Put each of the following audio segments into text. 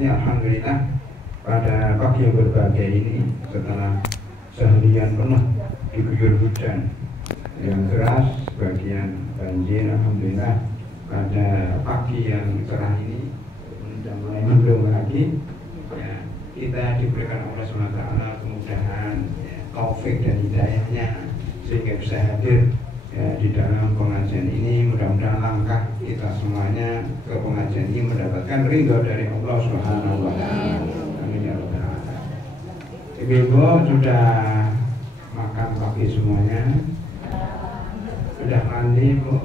hormati, alhamdulillah pada pagi yang berbahagia ini setelah seharian penuh diguyur hujan yang deras, sebagian banjir, alhamdulillah pada pagi yang cerah ini sudah mulai mendung lagi ya, kita diberikan oleh SWT kemudahan ya, taufik dan hidayahnya sehingga bisa hadir ya, di dalam pengajian ini. Mudah-mudahan langkah kita semuanya ke pengajian ini mendapatkan ridho dari Allah Subhanahu wa Ta'ala. Amin ya rabbal alamin. Ibu-ibu sudah makan pagi semuanya? Sudah mandi, Bu?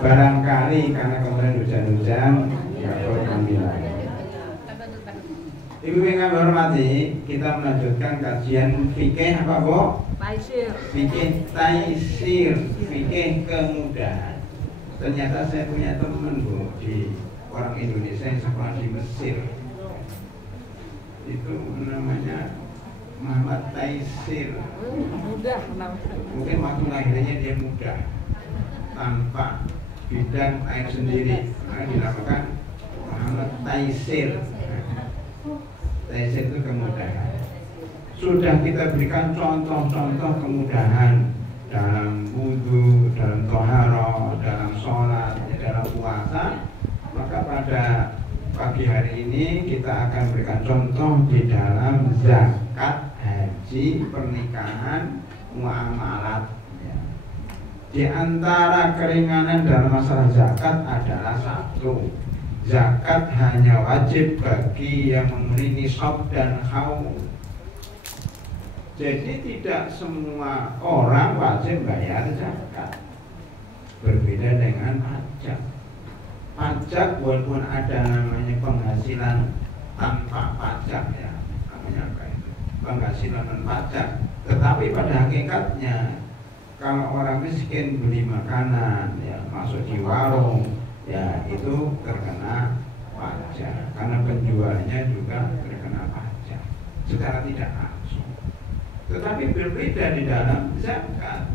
Barangkali karena kemarin hujan-hujan nggak perlu mandi lagi. Ibu yang kami hormati, kita melanjutkan kajian fikih apa, Bu? Taisir. Fikih taisir, fikih kemudahan. Ternyata saya punya teman, Bu, di orang Indonesia yang sekolah di Mesir. Itu namanya Muhammad Taisir. Mudah. Mungkin waktu lahirnya dia mudah, tanpa bidang air sendiri, maka dinamakan Muhammad Taisir. Taisir itu kemudahan. Sudah kita berikan contoh-contoh kemudahan dalam wudhu, dalam toharo, dalam sholat, dalam puasa. Maka pada pagi hari ini kita akan berikan contoh di dalam zakat, haji, pernikahan, muamalat. Di antara keringanan dalam masalah zakat adalah satu, zakat hanya wajib bagi yang memenuhi nisab dan haul. Jadi tidak semua orang wajib bayar zakat. Berbeda dengan pajak. Pajak walaupun ada namanya penghasilan tanpa pajak ya, namanya apa itu? Penghasilan non pajak. Tetapi pada hakikatnya kalau orang miskin beli makanan ya masuk di warung ya itu terkena pajak karena penjualnya juga terkena pajak secara tidak langsung. Tetapi berbeda di dalam zakat,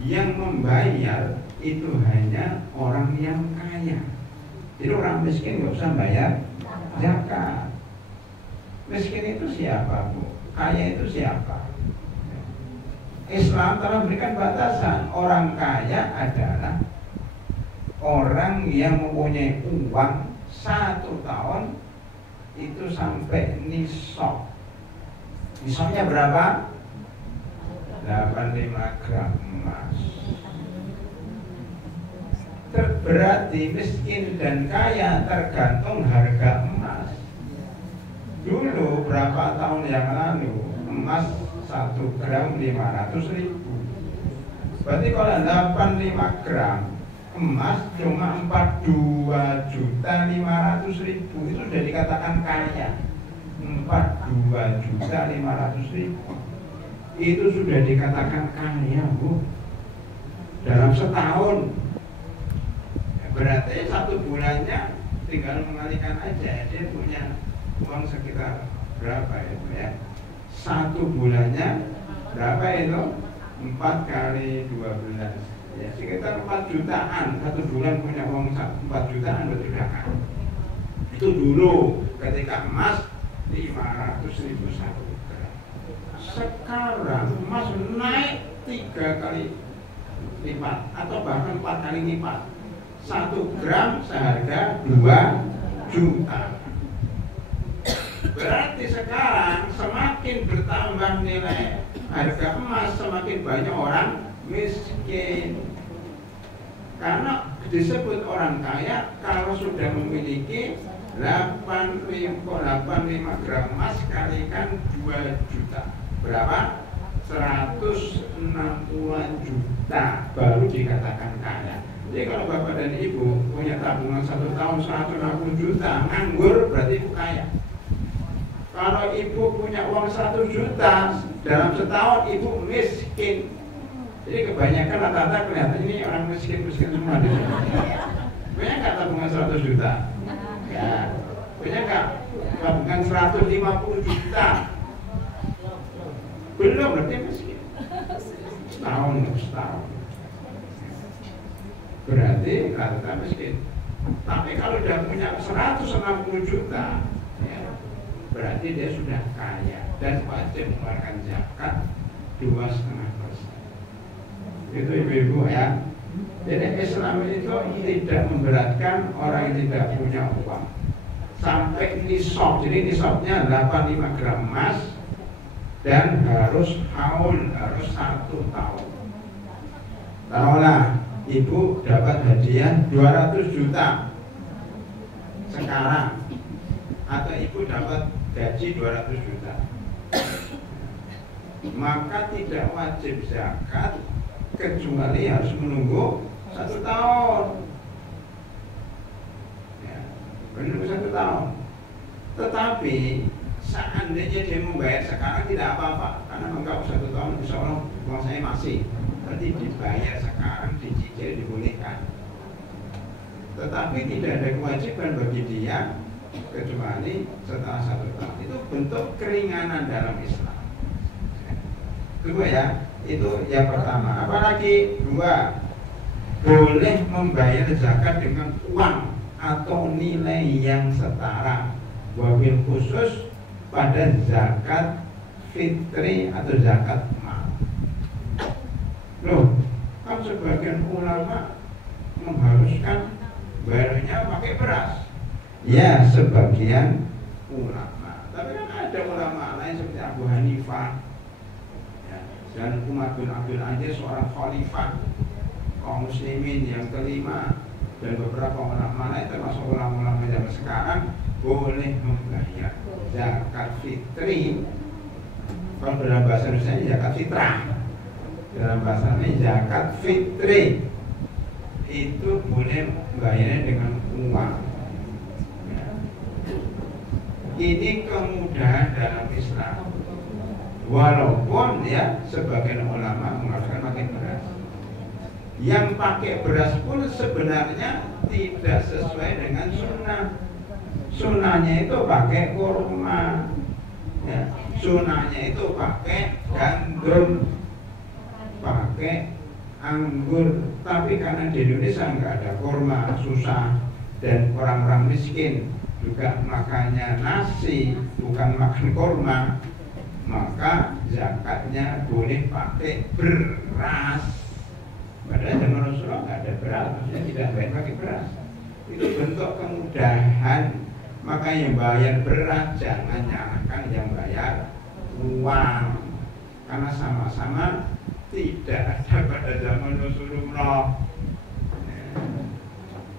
yang membayar itu hanya orang yang kaya. Jadi orang miskin nggak usah bayar zakat. Miskin itu siapa, Bu? Kaya itu siapa? Islam telah memberikan batasan. Orang kaya adalah orang yang mempunyai uang 1 tahun itu sampai nisab. Nisabnya berapa? 85 gram emas. Berarti miskin dan kaya tergantung harga emas. Dulu berapa tahun yang lalu emas 1 gram 500.000. Berarti kalau 85 gram emas cuma 42.500.000 itu sudah dikatakan kaya. 42.500.000 itu sudah dikatakan kaya, Bu, dalam setahun. Berarti 1 bulannya tinggal mengalikan aja, dia punya uang sekitar berapa itu ya? 1 bulannya berapa itu? 4 kali 12 ya, sekitar 4 jutaan. 1 bulan punya uang 4 jutaan berarti udah kan. Itu dulu ketika emas 500.000 1 gram. Sekarang emas naik 3 kali lipat atau bahkan 4 kali lipat. 1 gram seharga 2 juta. Berarti sekarang semakin bertambah nilai harga emas, semakin banyak orang miskin. Karena disebut orang kaya kalau sudah memiliki 85 gram emas kalikan 2 juta. Berapa? 160 juta baru dikatakan kaya. Jadi kalau Bapak dan Ibu punya tabungan 1 tahun 160 juta, nganggur berarti Ibu kaya. Kalau Ibu punya uang 1 juta dalam setahun Ibu miskin. Jadi kebanyakan rata-rata kelihatan ini orang miskin-miskin semua di sini. Punya nggak tabungan 100 juta? Ya. Punya nggak tabungan 150 juta? Belum, berarti miskin. Setahun. berarti rata-rata miskin. Tapi kalau dia punya 160 juta, ya, berarti dia sudah kaya dan wajib mengeluarkan zakat 2,5%. Itu ibu-ibu ya. Jadi Islam itu tidak memberatkan orang yang tidak punya uang sampai nisab. Jadi nisabnya 85 gram emas dan harus haul, harus 1 tahun. Taruhlah ibu dapat hadiah 200 juta sekarang, atau ibu dapat gaji 200 juta, maka tidak wajib zakat kecuali harus menunggu 1 tahun. Ya, menunggu 1 tahun. Tetapi seandainya dia membayar sekarang tidak apa-apa, karena enggak 1 tahun insya Allah uang saya masih. Berarti dibayar sekarang, dicicil, dibolehkan. Tetapi tidak ada kewajiban bagi dia kecuali setelah 1 tahun. Itu bentuk keringanan dalam Islam. Kedua ya, itu yang pertama. Apalagi dua, boleh membayar zakat dengan uang atau nilai yang setara. Wabil khusus pada zakat fitri atau zakat mal. Loh, kan sebagian ulama mengharuskan bayarnya pakai beras. Ya, sebagian ulama. Tapi kan ada ulama lain seperti Abu Hanifah, ya, dan Umar bin Abdul Aziz, seorang khalifah kaum muslimin yang kelima, dan beberapa ulama lain termasuk ulama-ulama zaman sekarang boleh membayar zakat fitri. Kalau dalam bahasa Indonesia zakat fitrah, dalam bahasa ini zakat fitri itu boleh membayarnya dengan uang. Ya. Ini kemudahan dalam Islam. Walaupun ya sebagian ulama mengatakan pakai beras. Yang pakai beras pun sebenarnya tidak sesuai dengan sunnah. Sunnahnya itu pakai kurma, ya. Sunnahnya itu pakai gandum, pakai anggur. Tapi karena di Indonesia nggak ada kurma, susah, dan orang-orang miskin juga makannya nasi, bukan makan kurma, maka zakatnya boleh pakai beras. Padahal zaman Rasulullah nggak ada beras, maksudnya tidak baik pakai beras. Itu bentuk kemudahan. Maka yang bayar beras jangan nyalakan yang bayar uang, karena sama-sama tidak ada pada zaman Rasulullah.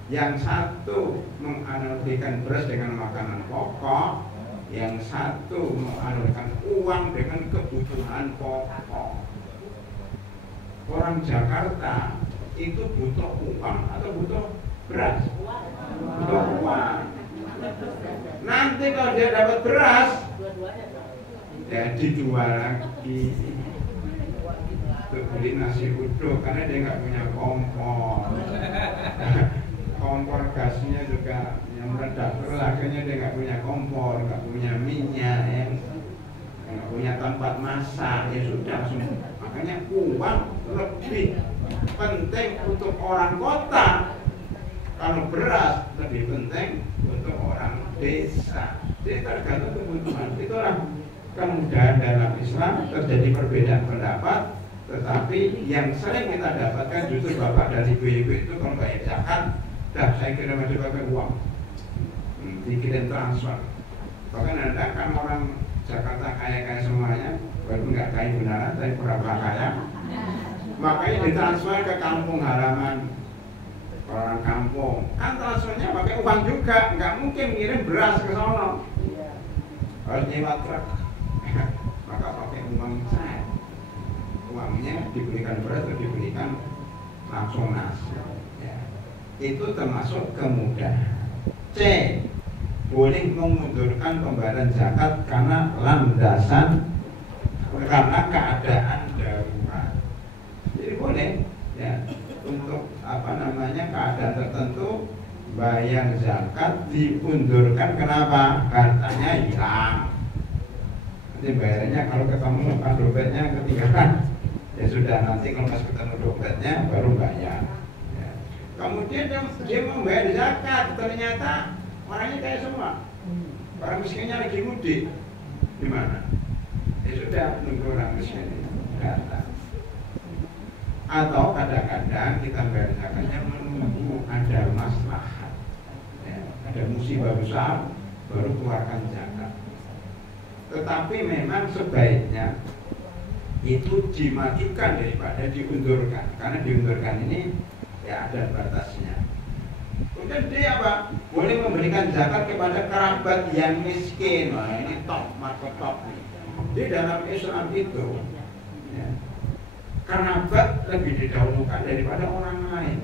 Yang satu menganalogikan beras dengan makanan pokok, yang satu menganalogikan uang dengan kebutuhan pokok. Orang Jakarta itu butuh uang atau butuh beras? Butuh uang. Nanti kalau dia dapat beras, ya dijual lagi untuk beli nasi uduk, karena dia nggak punya kompor. Kompor gasnya juga yang meledak terus, akhirnya dia nggak punya kompor, nggak punya minyak, ya, nggak punya tempat masak, ya sudah semua. Makanya uang lebih penting untuk orang kota. Kalau beras lebih penting untuk orang desa. Jadi tergantung kebutuhan. Itulah kemudahan dalam Islam. Terjadi perbedaan pendapat, tetapi yang sering kita dapatkan justru bapak dan ibu-ibu itu kalau bayar zakat, dah saya kirim aja pakai uang, dikirim transfer. Bahkan ada kan orang Jakarta kaya-kaya semuanya, walaupun nggak kaya beneran, tapi pura-pura kaya, makanya ditransfer ke kampung halaman. Orang kampung kan transfernya pakai uang juga, nggak mungkin ngirim beras ke sono, harus nyewa truk. Maka pakai uang cair, uangnya dibelikan beras atau dibelikan langsung nasi, ya. Itu termasuk kemudahan. C, boleh memundurkan pembayaran zakat karena landasan, karena keadaan darurat. Jadi boleh, ya, untuk keadaan tertentu bayar zakat diundurkan. Kenapa? Hartanya hilang. Nanti bayarnya kalau ketemu pas dompetnya ketinggalan, ya sudah, nanti kalau pas ketemu dompetnya baru bayar, ya. Kemudian dia membayar zakat, ternyata orangnya kayak semua. Orang miskinnya lagi mudik, gimana? Ya sudah, nunggu orang miskin itu datang. Atau kadang-kadang kita bayar zakatnya menunggu ada maslahat, ya, ada musibah besar, baru keluarkan zakat. Tetapi memang sebaiknya itu dimajukan daripada diundurkan, karena diundurkan ini ya ada batasnya. Kemudian dia apa? Boleh memberikan zakat kepada kerabat yang miskin. Wah, ini top, market top. Di dalam Islam itu ya, kerabat lebih didahulukan daripada orang lain.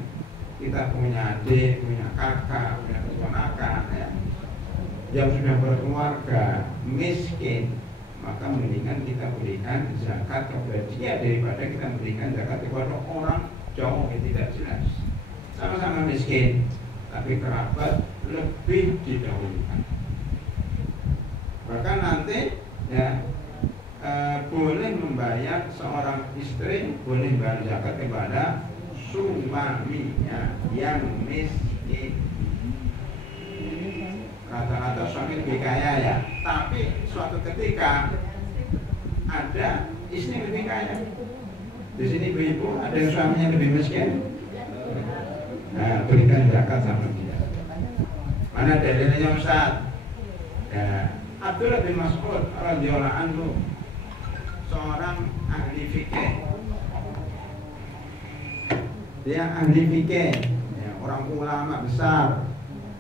Kita punya adik, punya kakak, punya keponakan ya, yang sudah berkeluarga miskin, maka mendingan kita berikan zakat kepada dia daripada kita berikan zakat kepada orang jauh yang tidak jelas. Sama-sama miskin, tapi kerabat lebih didahulukan. Bahkan nanti ya boleh membayar seorang istri, boleh membayar zakat kepada suaminya yang miskin. Rata-rata suami lebih kaya ya, tapi suatu ketika ada istri lebih kaya. Di sini ibu-ibu ada yang suaminya lebih miskin, nah berikan zakat sama dia. Mana dalilnya Ustaz? Ya, Abdullah bin Mas'ud radhiyallahu anhu, seorang ahli fikih. Dia ahli fikih, ya, orang ulama besar,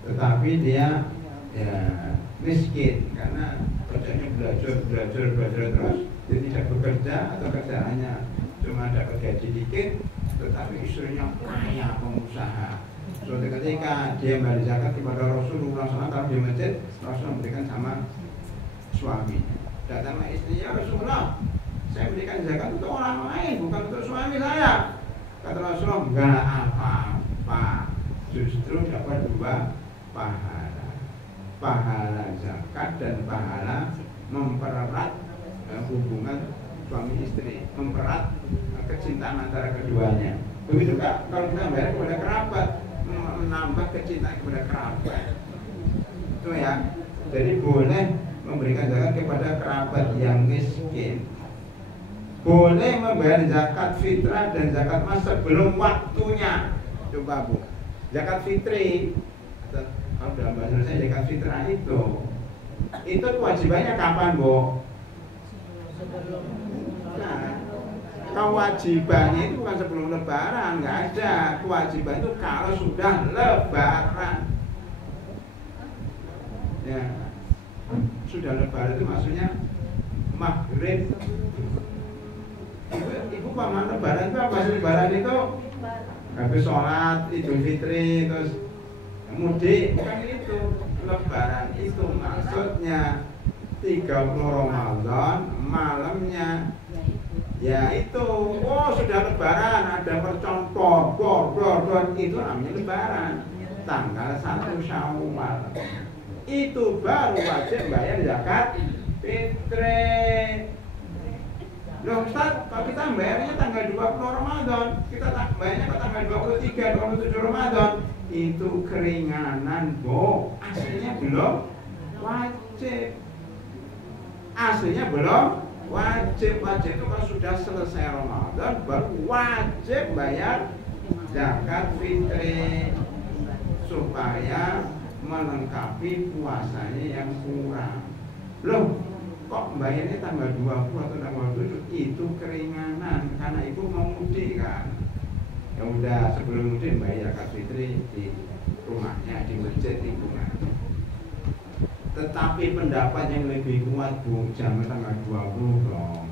tetapi dia ya miskin karena kerjanya belajar terus. Dia tidak bekerja atau kerjaannya cuma dapat gaji dikit, tetapi istrinya kaya pengusaha. Suatu ketika dia membayar zakat kepada Rasulullah SAW di masjid, Rasul memberikan sama suaminya. Datanglah istrinya, Rasulullah, saya berikan zakat untuk orang lain, bukan untuk suami saya. Kata Rasulullah, enggak apa-apa, justru dapat dua pahala, pahala zakat dan pahala mempererat hubungan suami istri, mempererat kecintaan antara keduanya. Begitu Kak, kalau kita bayar kepada kerabat, menambah kecintaan kepada kerabat. Itu ya. Jadi boleh memberikan zakat kepada kerabat yang miskin. Boleh membayar zakat fitrah dan zakat mas sebelum waktunya. Coba Bu, zakat fitri atau kalau dalam bahasa saya zakat fitrah itu kewajibannya kapan Bu? Nah, kewajibannya itu bukan sebelum lebaran, nggak ada. Kewajiban itu kalau sudah lebaran. Ya, sudah lebaran itu maksudnya maghrib. Ibu paman lebaran itu apa sih? Lebaran itu habis sholat Idul Fitri terus mudik, bukan itu. Lebaran itu maksudnya 30 Ramadan malamnya. Ya itu, oh sudah lebaran, ada mercon dor, itu namanya lebaran. Tanggal 1 Syawal itu baru wajib bayar zakat fitri. Loh Ustaz, kalau kita bayarnya tanggal 20 Ramadan, kita bayarnya ke tanggal 23, 27 Ramadan, itu keringanan Bu, aslinya belum wajib. Aslinya belum wajib itu kalau sudah selesai Ramadan baru wajib bayar zakat fitri supaya melengkapi puasanya yang kurang. Loh, kok bayarnya tanggal 20 atau tanggal 7? Itu keringanan karena ibu mau mudik kan. Ya udah sebelum mudik bayar zakat fitri di rumahnya, di masjid ibu ngaji. Tetapi pendapat yang lebih kuat Bu, jangan tanggal 20 dong,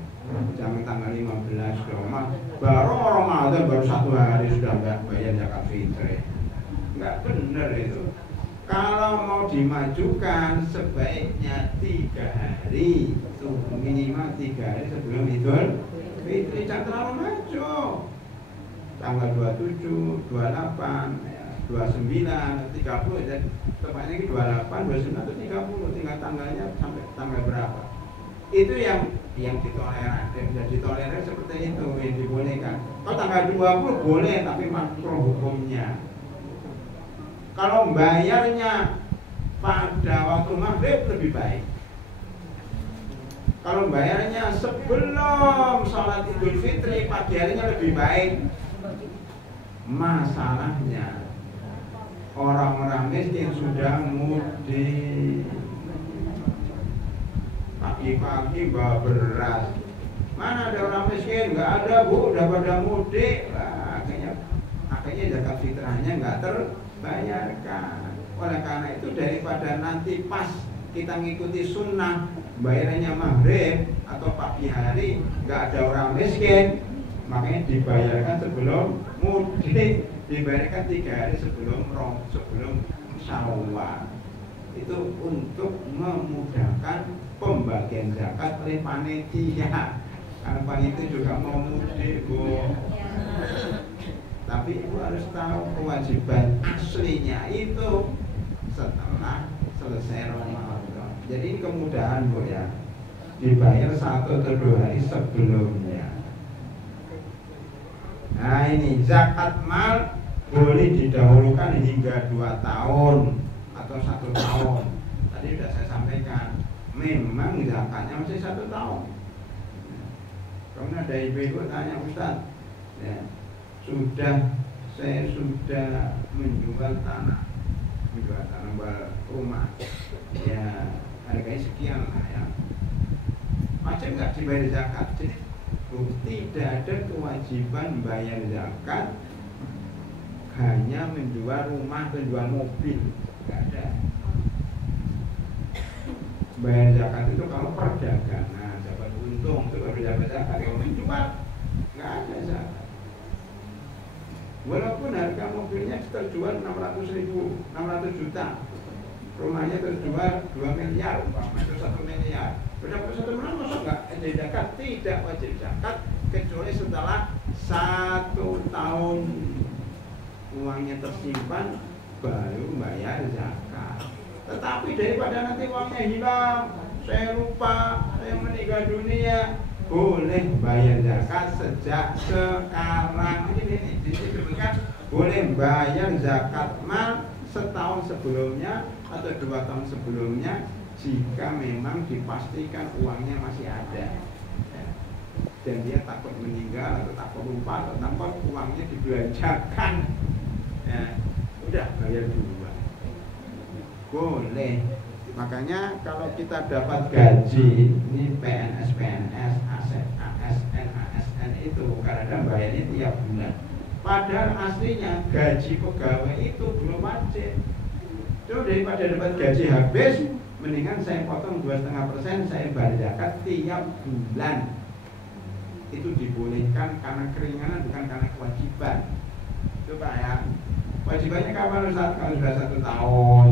jangan tanggal 15 dong. Baru Ramadan baru 1 hari sudah bayar zakat fitri. Enggak benar itu. Kalau mau dimajukan sebaiknya 3 hari, itu minimal 3 hari sebelum Idul Fitri, jangan terlalu maju. Tanggal 27, 28, 29, 30, dan tepatnya 28, 29 atau 30, tinggal tanggalnya sampai tanggal berapa. Itu yang ditoleran, yang bisa ditoleran seperti itu yang dibolehkan. Kalau tanggal 20 boleh, tapi makruh hukumnya. Kalau bayarnya pada waktu maghrib lebih baik. Kalau bayarnya sebelum sholat Idul Fitri pagi harinya lebih baik. Masalahnya orang-orang miskin sudah mudik, pagi-pagi bawa beras. Mana ada orang miskin? Nggak ada, Bu, udah pada mudik. Nah, akhirnya zakat fitrahnya nggak terbayarkan. Oleh karena itu daripada nanti pas kita ngikuti sunnah bayarnya maghrib atau pagi hari nggak ada orang miskin, makanya dibayarkan sebelum mudik, dibayarkan 3 hari sebelum Syawal. Itu untuk memudahkan pembagian zakat oleh panitia. Karena panitia juga mau mudik, Bu. Tapi Ibu harus tahu kewajiban aslinya itu setelah selesai Ramadan. Jadi ini kemudahan, Bu, ya. Dibayar 1 atau 2 hari sebelumnya. Nah, ini zakat mal boleh didahulukan hingga 2 tahun atau 1 tahun. Tadi sudah saya sampaikan, memang zakatnya masih 1 tahun. Karena ada ibu-ibu tanya, Ustaz, ya, saya sudah menjual tanah rumah, ya harganya sekian lah, ya, macam nggak dibayar zakat. Jadi tidak ada kewajiban bayar zakat, hanya menjual rumah, menjual mobil, nggak ada. Bayar zakat itu kalau perdagangan, dapat untung itu baru dapat zakat. Kalau menjual nggak ada zakat. Walaupun harga mobilnya terjual 600 juta, rumahnya terjual 2 miliar, umpamanya 1 miliar, berapa 1 miliar masuk nggak ada zakat? Tidak wajib zakat kecuali setelah 1 tahun uangnya tersimpan baru bayar zakat. Tetapi daripada nanti uangnya hilang, saya lupa, saya meninggal dunia, boleh bayar zakat sejak sekarang. Ini disebutkan boleh bayar zakat mal setahun sebelumnya atau 2 tahun sebelumnya jika memang dipastikan uangnya masih ada, ya. Dan dia takut meninggal atau takut lupa atau takut uangnya dibelanjakan, ya, udah bayar duluan, boleh. Makanya kalau kita dapat gaji, ini PNS, ASN itu kadang bayarnya tiap bulan. Padahal aslinya gaji pegawai itu belum wajib. Jadi daripada dapat gaji habis, mendingan saya potong 2,5%, saya bayar zakat tiap bulan. Itu dibolehkan karena keringanan, bukan karena kewajiban. Coba ya, kewajibannya kapan Ustaz? Kalau sudah 1 tahun.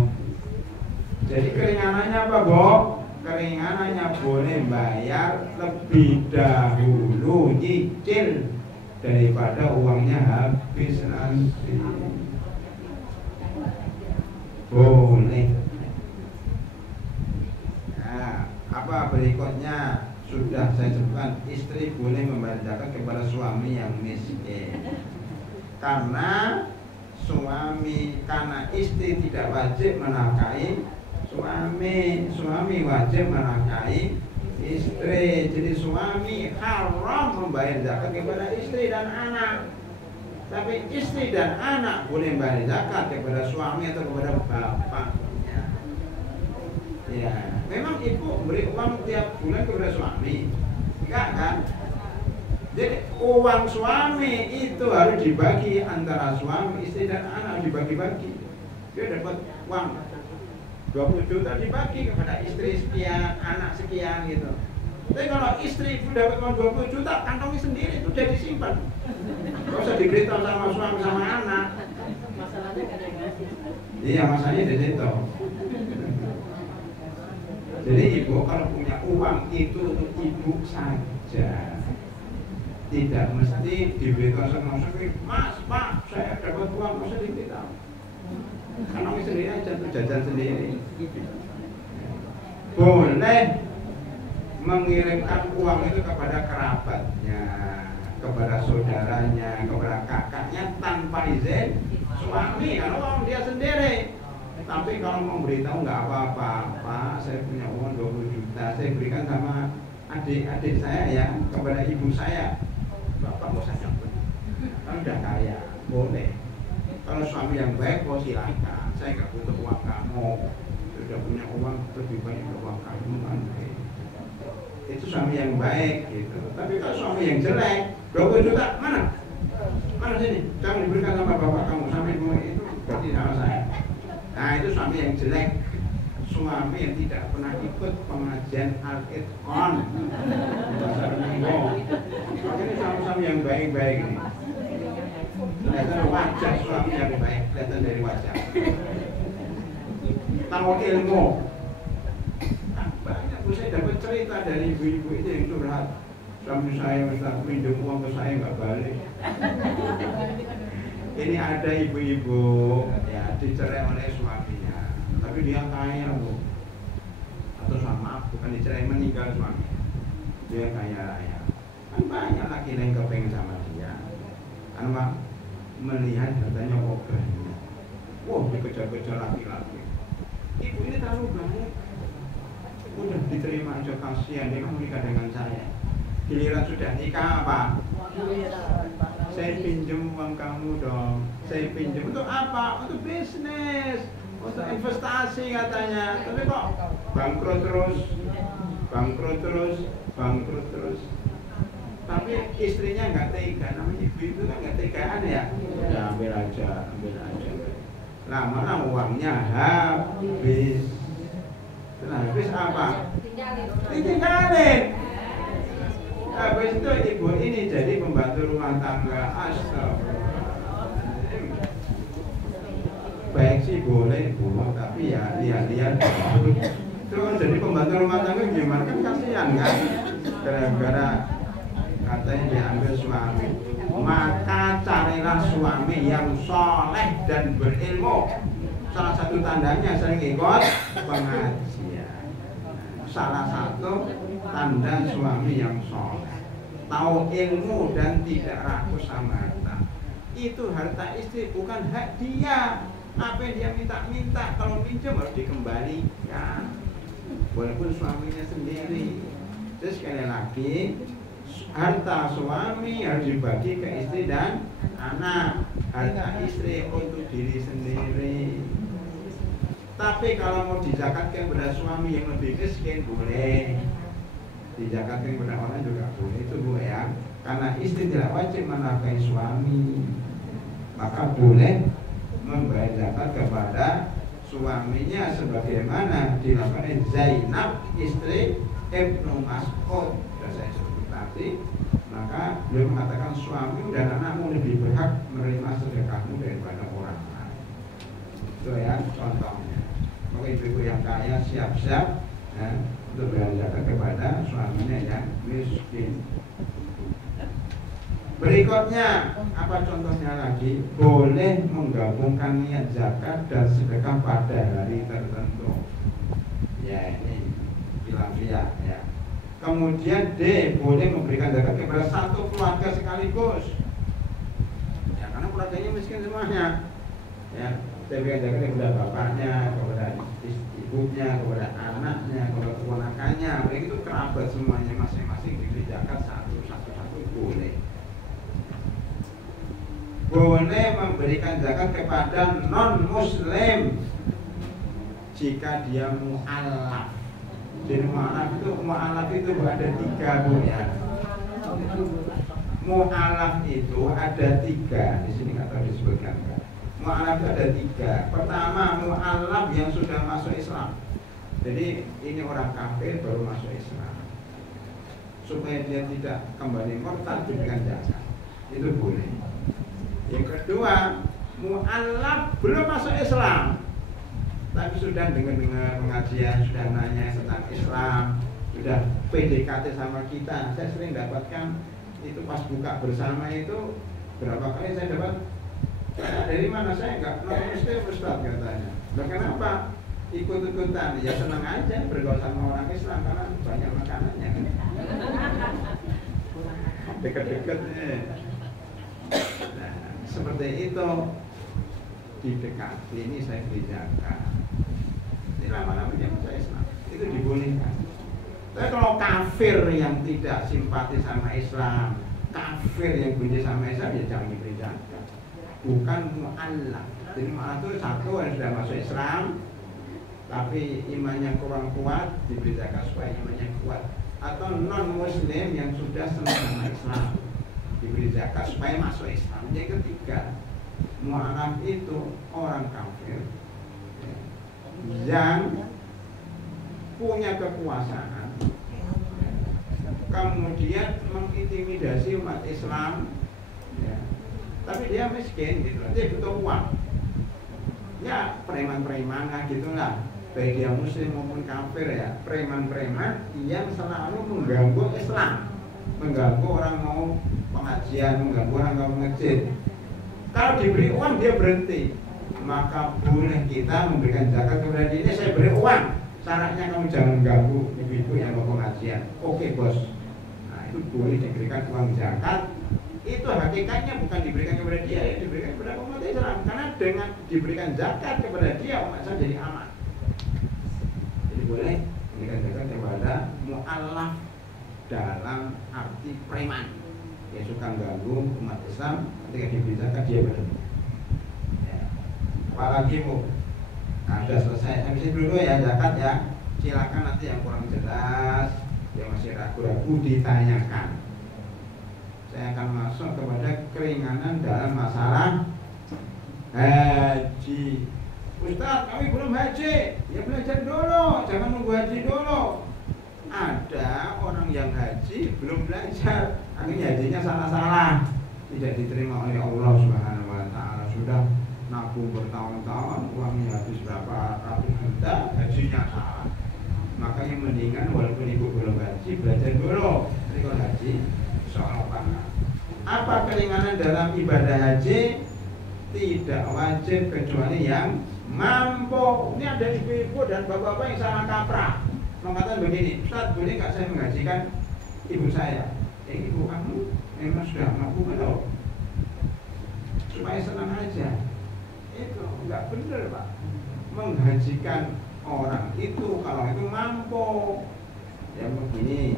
Jadi keringanannya apa, Bo? Keringanannya boleh bayar lebih dahulu cicil daripada uangnya habis nanti. Boleh. Nah, apa berikutnya? Sudah saya sebutkan, istri boleh membayar zakat kepada suami yang miskin. Karena istri tidak wajib menafkahi suami wajib menafkahi istri. Jadi suami haram membayar zakat kepada istri dan anak. Tapi istri dan anak boleh membayar zakat kepada suami atau kepada bapaknya. Ya, memang ibu beri uang tiap bulan kepada suami, enggak kan? Jadi uang suami itu harus dibagi antara suami, istri dan anak, dibagi-bagi. Dia dapat uang 20 juta dibagi kepada istri sekian, anak sekian gitu. Tapi kalau istri itu dapat uang 20 juta, kantongnya sendiri itu udah disimpan. Gak usah diberitahu sama suami sama anak. Masalahnya kadang ngasih. Iya, masalahnya di situ. Jadi ibu kalau punya uang itu untuk ibu saja. Tidak mesti diberitahu sama suami, Mas, Pak, saya dapat uang, masa diberitahu. Kantongnya sendiri aja, untuk jajan sendiri. Boleh mengirimkan uang itu kepada kerabatnya, kepada saudaranya, kepada kakaknya tanpa izin suami kan uang dia sendiri. Tapi kalau mau beritahu nggak apa-apa, Pak, saya punya uang 20 juta, saya berikan sama adik saya ya, kepada ibu saya. Bapak mau saya nyambut, kan udah kaya, boleh. Kalau suami yang baik, oh silakan. Saya nggak butuh uang kamu, sudah punya uang lebih banyak dari uang kamu kan. Itu suami yang baik gitu. Tapi kalau suami yang jelek, 20 juta mana? Mana sini? Jangan diberikan sama bapak kamu, sampai itu berarti sama saya. Nah itu suami yang jelek, suami yang tidak pernah ikut pengajian Al-Itqan. Ini suami yang baik-baik ini. Kelihatan wajah suami yang baik, kelihatan dari wajah. Tahu ilmu. Nah, banyak saya dapat cerita dari ibu-ibu itu yang curhat. Suami saya Ustaz pinjam uang ke saya nggak balik. Ini ada ibu-ibu ya dicerai oleh suaminya, tapi dia kaya bu, atau sama bukan dicerai, meninggal suami, dia kaya raya. Kan banyak laki yang kepengen sama dia, karena melihat hartanya kok banyak. Wah dikejar-kejar laki-laki. Ibu ini terlalu banyak. Udah diterima aja, kasihan dia kamu nikah dengan saya. Giliran sudah nikah apa? Saya pinjam uang kamu dong. Saya pinjam untuk apa? Untuk bisnis, untuk investasi katanya. Tapi kok bangkrut terus, bangkrut terus, bangkrut terus. Tapi istrinya nggak tega, namanya ibu-ibu kan nggak tegaan ya. Udah ambil aja, ambil aja. Lama-lama uangnya habis. Setelah habis apa? Ditinggalin. Habis itu ibu ini jadi pembantu rumah tangga. Astagfirullahaladzim. Baik sih boleh bu, tapi ya lihat-lihat. Terus jadi pembantu rumah tangga gimana, kan kasihan kan? Gara-gara katanya diambil suami. Maka carilah suami yang soleh dan berilmu. Salah satu tandanya sering ikut pengajian. Salah satu tanda suami yang soleh, tahu ilmu dan tidak rakus sama harta. Itu harta istri, bukan hak dia. Apa yang dia minta-minta, kalau minjem harus dikembalikan, walaupun suaminya sendiri. Terus sekali lagi, harta suami harus dibagi ke istri dan anak. Harta istri untuk diri sendiri. Tapi kalau mau dizakatkan kepada suami yang lebih miskin, boleh. Dizakatkan kepada orang juga boleh, itu bu ya. Karena istri tidak wajib menafkahi suami, maka boleh membayar zakat kepada suaminya sebagaimana dilakukan Zainab istri Ibnu Mas'ud. Sudah saya sebut tadi. Maka beliau mengatakan suami dan anakmu lebih berhak menerima sedekahmu daripada orang lain. Itu ya contohnya. Maka ibu-ibu yang kaya siap-siap ya, untuk bayar zakat kepada suaminya yang miskin. Berikutnya, apa contohnya lagi? Boleh menggabungkan niat zakat dan sedekah pada hari tertentu. Ya ini khilafiyah ya. Kemudian D, boleh memberikan zakat kepada satu keluarga sekaligus. Ya karena keluarganya miskin semuanya. Ya, saya berikan zakat kepada bapaknya, kepada ibunya, kepada anaknya, kepada keponakannya. Begitu kerabat semuanya masing-masing diberi zakat satu boleh. Boleh memberikan zakat kepada non-muslim jika dia mu'alaf. Jadi mu'alaf itu ada 3 bu ya. Mu'alaf itu ada 3. Di sini nggak tahu disebutkan kan. Mu'alaf itu ada 3. Pertama mu'alaf yang sudah masuk Islam. Jadi ini orang kafir baru masuk Islam. Supaya dia tidak kembali murtad diberikan zakat. Itu boleh. Yang kedua, mu'alaf belum masuk Islam, tapi sudah dengar pengajian, sudah nanya tentang Islam, sudah PDKT sama kita. Saya sering dapatkan itu pas buka bersama itu, berapa kali saya dapat, dari mana saya enggak non-muslim Ustaz katanya. Nah kenapa? Ikut-ikutan, ya senang aja bergaul sama orang Islam karena banyak makanannya. Dekat-dekat nih. Nah, seperti itu. didekati, ini saya beri zakat. Ini lama-lama dia masuk Islam, itu dibolehkan. Tapi kalau kafir yang tidak simpati sama Islam, kafir yang benci sama Islam, ya jangan diberi zakat. Bukan mu'allaf. Jadi mu'allaf itu satu yang sudah masuk Islam, tapi imannya kurang kuat, diberi zakat supaya imannya kuat. Atau non-muslim yang sudah senang sama Islam, diberi zakat supaya masuk Islam. Yang ketiga, mu'allaf itu orang kafir yang punya kekuasaan, kemudian mengintimidasi umat Islam, ya. Tapi dia miskin gitu, dia butuh uang. Ya preman-preman lah gitulah, baik dia muslim maupun kafir ya, preman-preman yang selalu mengganggu Islam, mengganggu orang mau pengajian, mengganggu orang mau masjid. Kalau diberi uang dia berhenti, maka boleh kita memberikan zakat kepada dia. Ini saya beri uang, syaratnya kamu jangan ganggu ibu-ibu yang mau pengajian. Oke bos. Nah itu boleh diberikan uang zakat. Itu hakikatnya bukan diberikan kepada dia, ya diberikan kepada umat Islam. Karena dengan diberikan zakat kepada dia, umat Islam jadi aman. Jadi boleh diberikan zakat kepada mu'allaf dalam arti preman yang suka ganggu umat Islam. Ketika diberi zakat dia berhenti. Apalagi bu, nah, sudah selesai. Habis dulu ya zakat ya. Silakan nanti yang kurang jelas, yang masih ragu-ragu ditanyakan. Saya akan masuk kepada keringanan dalam masalah haji. Ustaz, kami belum haji. Ya belajar dulu, jangan nunggu haji dulu. Ada orang yang haji belum belajar, akhirnya hajinya salah-salah, tidak diterima oleh Allah Subhanahu Wa Taala. Sudah nabung bertahun-tahun, uangnya habis berapa ratus juta, hajinya salah. Makanya mendingan walaupun ibu belum haji, belajar dulu. Jadi kalau haji, soal apa keringanan dalam ibadah haji? Tidak wajib kecuali yang mampu. Ini ada ibu-ibu dan bapak-bapak yang salah kaprah, mengatakan begini, Ustaz boleh nggak saya menghajikan ibu saya? Ibu kamu memang sudah mampu belum? Supaya senang aja. Itu nggak benar pak. Menghajikan orang itu kalau itu mampu. Ya begini,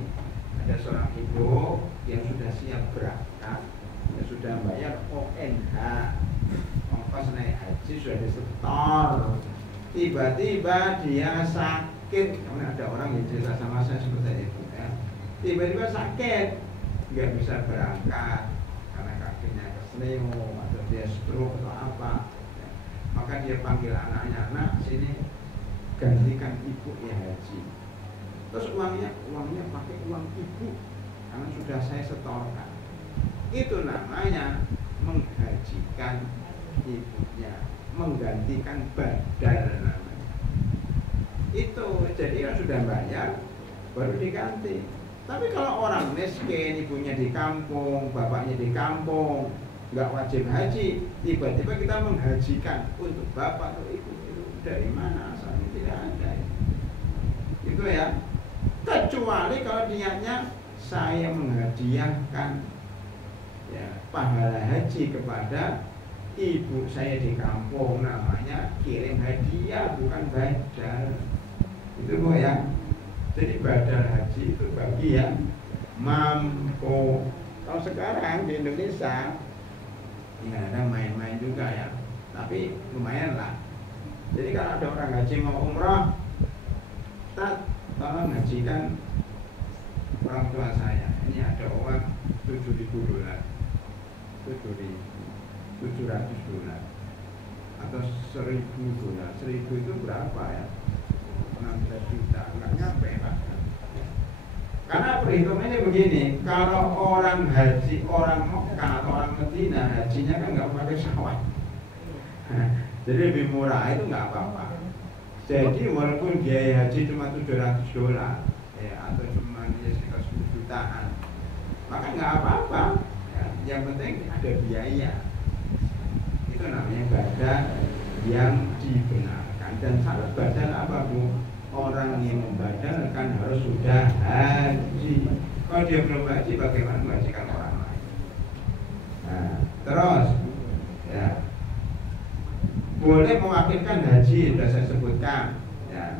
ada seorang ibu yang sudah siap berangkat, yang sudah bayar ONH, ongkos naik haji sudah disetor. Tiba-tiba dia sakit. Karena ada orang yang cerita sama saya seperti itu ya. Tiba-tiba sakit, nggak bisa berangkat karena kakinya kesleo atau dia stroke atau apa. Maka dia panggil anaknya, anak sini gantikan ibu ya haji. Terus uangnya pakai uang ibu karena sudah saya setorkan. Itu namanya menghajikan ibunya, menggantikan badal namanya. Itu jadi yang sudah bayar baru diganti. Tapi kalau orang miskin, ibunya di kampung, bapaknya di kampung, nggak wajib haji, tiba-tiba kita menghajikan untuk bapak atau ibu, itu dari mana asalnya? Tidak ada. Itu ya. Kecuali kalau niatnya saya menghadiahkan ya pahala haji kepada ibu saya di kampung, namanya kirim hadiah bukan badal. Itu bu ya. Jadi badal haji itu bagi yang mampu. Kalau sekarang di Indonesia ya ada main-main juga ya, tapi lumayan lah. Jadi kalau ada orang haji mau umroh, tolong hajikan orang tua saya. Ini ada uang $7.000, $700 atau $1.000. 1.000 itu berapa ya? 16 juta, nggak nyampe pak. Karena perhitungannya begini, kalau orang haji, orang Mekah atau orang Medina, hajinya kan nggak pakai pesawat. Jadi lebih murah, itu nggak apa-apa. Jadi walaupun biaya haji cuma $700 ya, atau cuma ya sekitar 10 jutaan, maka nggak apa-apa ya, yang penting ada biaya. Itu namanya badal yang dibenarkan. Dan syarat badal apa bu? Orang yang membadalkan harus sudah haji. Kalau dia belum haji, bagaimana menghajikan orang lain? Nah, terus ya boleh mewakilkan haji, sudah saya sebutkan ya.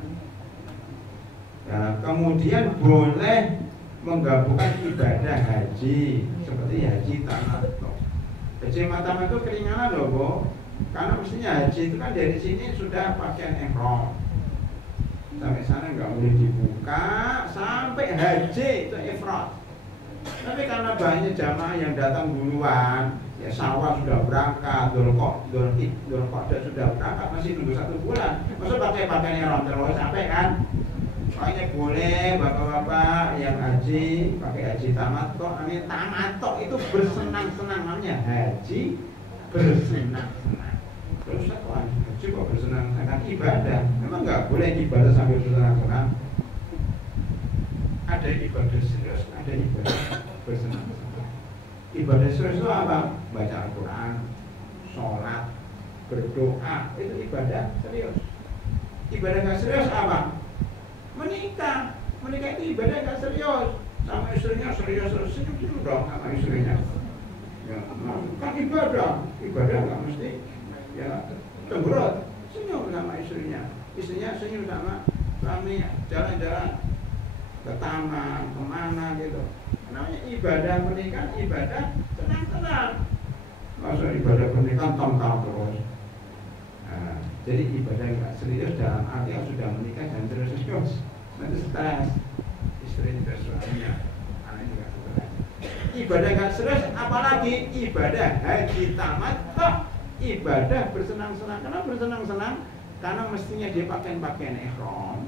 Nah, kemudian boleh menggabungkan ibadah haji seperti haji tamattu. Haji tamattu itu keringanan loh, Bu. Karena mestinya haji itu kan dari sini sudah pakaian ihram. Sampai sana nggak boleh dibuka sampai haji itu ifrat. Tapi karena banyak jamaah yang datang duluan, ya Syawal sudah berangkat, Dzulqa'dah sudah berangkat, masih nunggu 1 bulan. Masa pakai pakaian ihram terus sampai kan? Makanya boleh bapak-bapak yang haji pakai haji tamattu. Namanya tamattu itu bersenang-senang, namanya haji bersenang-senang. Terus kok haji kok bersenang-senang, ibadah. Memang nggak boleh ibadah sambil bersenang-senang. Ada ibadah serius, ada ibadah bersenang-senang. Ibadah serius itu apa? Baca Al-Quran, sholat, berdoa, itu ibadah serius. Ibadah nggak serius apa? Menikah itu ibadah nggak serius. Sama istrinya serius, senyum dong sama istrinya. Ya, kan ibadah nggak mesti ya cemberut, senyum sama istrinya senyum sama suaminya, jalan-jalan ke taman, kemana gitu. Namanya ibadah pernikahan, ibadah tenang-tenang. Masa ibadah pernikahan tong-tong terus. Nah, jadi ibadah nggak serius dalam arti yang sudah menikah dan serius, nanti stres, istri juga suaminya, anak juga stres. Ibadah nggak serius, apalagi ibadah haji tamattu, ibadah bersenang-senang. Karena bersenang-senang karena mestinya dia pakaian ihram.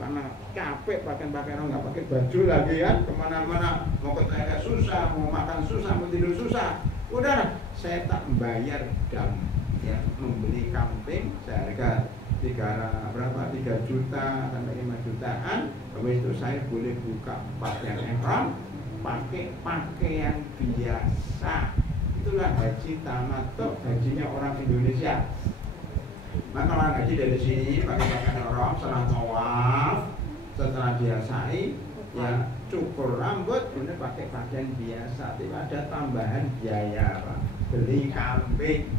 Karena capek pakaian ihram, nggak pakai baju lagi kan, kemana-mana mau ke toilet susah, mau makan susah, mau tidur susah. Udah, saya tak membayar dam. Ya, membeli kambing seharga 3 juta sampai 5 jutaan. Habis itu saya boleh buka pakaian ihram, pakai pakaian biasa. Itulah haji tamattu, hajinya orang Indonesia. Maka orang haji dari sini pakai pakaian ihram, setelah tawaf, setelah dia sa'i, ya cukur rambut, kemudian pakai pakaian biasa. Tidak ada tambahan biaya, Pak. Beli kambing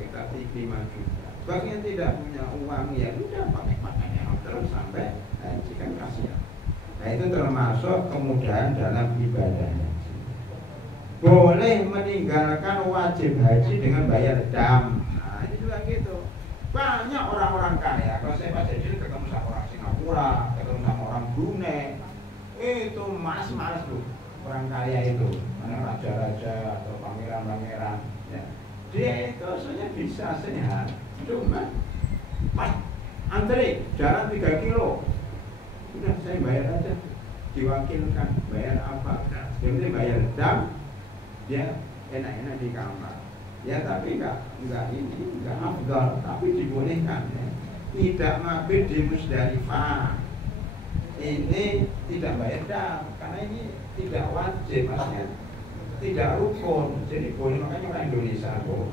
sekitar 5 juta. Bagi yang tidak punya uang, ya udah pakai pakaian terus sampai haji, kan kasihan. Nah, itu termasuk kemudahan dalam ibadahnya. Boleh meninggalkan wajib haji dengan bayar dam. Nah, ini juga gitu. Banyak orang-orang kaya. Kalau saya pas haji ketemu sama orang Singapura, ketemu sama orang Brunei, itu malas tuh orang kaya itu, mana raja-raja atau pangeran-pangeran. Ya. Dia itu sebenarnya bisa sehat, cuma pas antri jalan 3 kilo, udah saya bayar aja, diwakilkan bayar apa? Yang penting bayar dam, dia enak-enak di kamar. Ya tapi enggak afdal, tapi dibolehkan ya. Tidak mabit di Musdalifah. Ini tidak bayar dam, karena ini tidak wajib, maksudnya tidak rukun. Jadi boleh, makanya orang Indonesia kok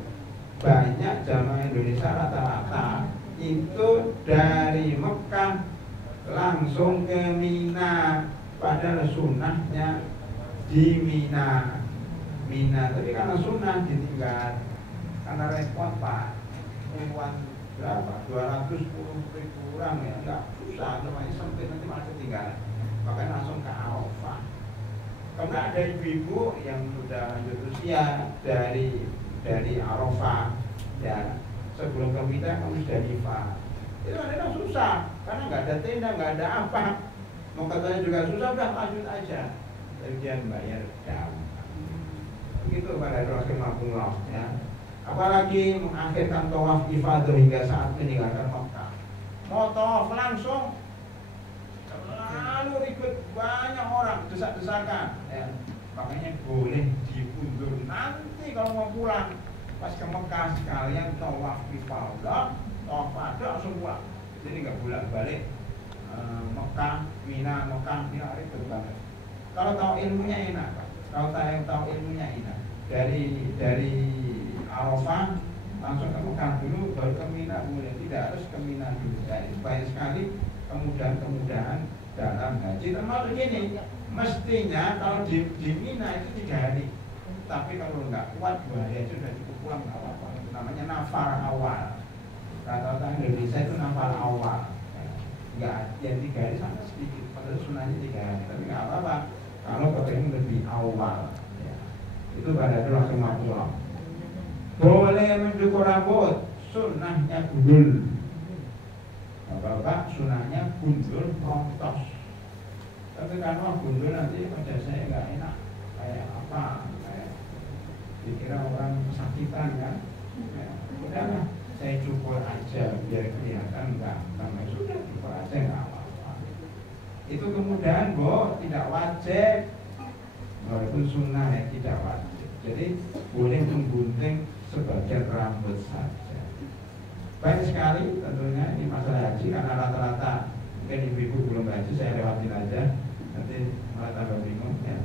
banyak jamaah Indonesia rata-rata itu dari Mekah langsung ke Mina, padahal sunnahnya di Mina, tapi karena sunnah ditinggal, karena repot Pak, hewan berapa, 210.000 orang ya, enggak susah, namanya sempit, nanti malah ketinggalan, makanya langsung ke Arafah. Karena ada ibu-ibu yang sudah lanjut usia dari Arafah, ya sebelum ke Mina kamu sudah Musdalifah, itu kadang susah, karena nggak ada tenda, nggak ada apa, mau katanya juga susah, udah lanjut aja, kemudian bayar dam. Begitu pada rahimahullah ya. Apalagi mengakhirkan tawaf ifadah hingga saat meninggalkan Makkah. Mau tawaf langsung lalu ribet, banyak orang desak-desakan ya. Makanya boleh diundur nanti kalau mau pulang pas ke Mekah sekalian tawaf ifadah, tawaf pada langsung pulang. Jadi nggak bolak-balik Mekah, Mina, ribet banget. Kalau tahu ilmunya enak, Pak. Kalau tahu ilmunya enak. Dari Arafah langsung ke Mekah dulu, baru ke Mina, kemudian tidak harus ke Mina dulu. Ya, itu banyak sekali kemudahan-kemudahan dalam haji. Termasuk ini, mestinya kalau di Mina itu 3 hari. Tapi kalau nggak kuat 2 hari aja sudah cukup pulang, nggak apa-apa. namanya nafar awal. Rata-rata Indonesia itu nafar awal. Enggak, yang 3 hari sama sedikit. Padahal sunahnya 3 hari, tapi nggak apa-apa. Kalau kepengen lebih awal, ya. Itu pada langsung pulang. Boleh mencukur rambut, sunahnya gundul. Bapak sunahnya gundul rontos. Tapi karena gundul nanti pada saya nggak enak, kayak apa? Kayak dikira orang kesakitan kan? Ya, udahlah, saya cukur aja biar kelihatan gampang. Sudah cukur aja nggak apa-apa. Itu kemudahan, Bu, tidak wajib. Walaupun sunnah ya tidak wajib. Jadi boleh menggunting sebagian rambut saja. Baik sekali tentunya ini masalah haji karena rata-rata mungkin ibu-ibu belum haji, saya lewatin aja nanti malah tambah bingung ya.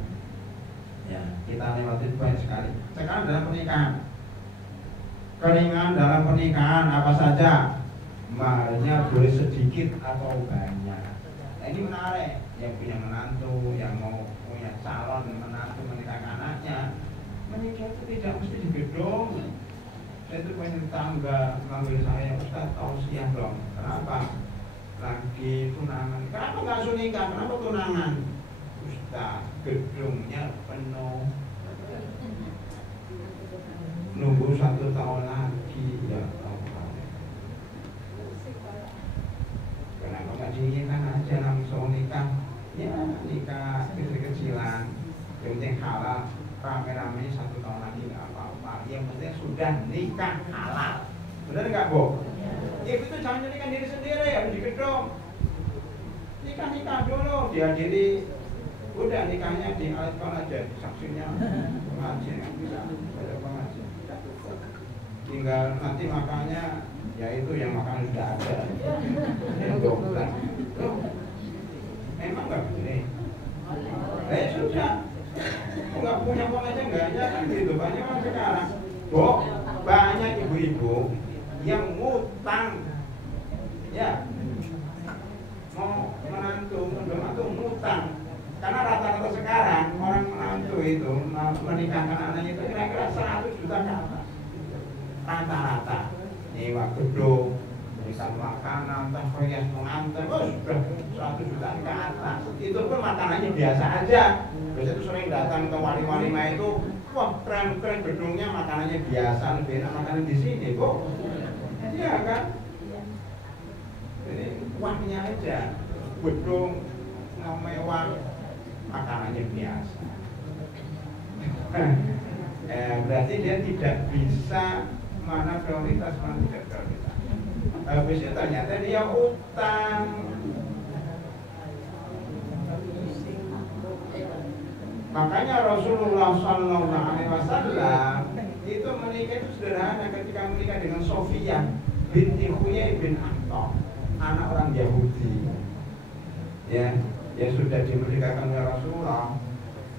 Ya kita lewatin banyak sekali. Sekarang dalam pernikahan, keringan dalam pernikahan apa saja, maharnya boleh sedikit atau banyak. Nah, ini menarik. Yang punya menantu, yang mau punya calon menantu menikahkan anaknya, menikah itu tidak mesti di gedung. Saya itu punya tetangga manggil saya, Ustaz tausiah dong. Kenapa? Lagi tunangan. Kenapa nggak langsung nikah? Kenapa tunangan? Ustaz, gedungnya penuh. Nunggu 1 tahun lagi ya Allah. Kenapa nggak diinginkan aja langsung nikah? Ya nikah kecil-kecilan, yang penting halal. Rame-rame 1 tahun lagi nggak apa-apa. Yang penting sudah nikah halal. Benar nggak, Bu? Ya itu jangan jadikan diri sendiri, harus di gedung. Nikah dulu, dihadiri. Udah nikahnya di alatkan aja, saksinya pengajian kan bisa, ada pengajian. Tinggal nanti makannya, ya itu yang makan sudah ada. Memang nggak boleh. Sudah. Nggak punya uang aja nggak aja kan gitu. Banyak orang sekarang, Bu, banyak ibu-ibu yang ngutang, ya mau menantu ngutang. Karena rata-rata sekarang orang menantu itu menikahkan anaknya itu kira-kira 100 juta ke atas. Rata-rata nyewa gedung, berikan makanan, hias pengantin, sudah 100 juta ke atas. Itu pun makanannya biasa aja. Biasanya itu sering datang ke walima itu, wah keren-keren gedungnya, makanannya biasa, lebih enak makanan di sini, Bu. Iya kan? Jadi uangnya aja, gedung mewah, makanannya biasa. Berarti dia tidak bisa mana prioritas, mana tidak prioritas. Habis itu ternyata dia utang. Makanya Rasulullah SAW itu menikah itu sederhana ketika menikah dengan Sofiyah binti Huyai bin Akhtab, anak orang Yahudi. Ya, yang sudah dimenikahkan oleh Rasulullah.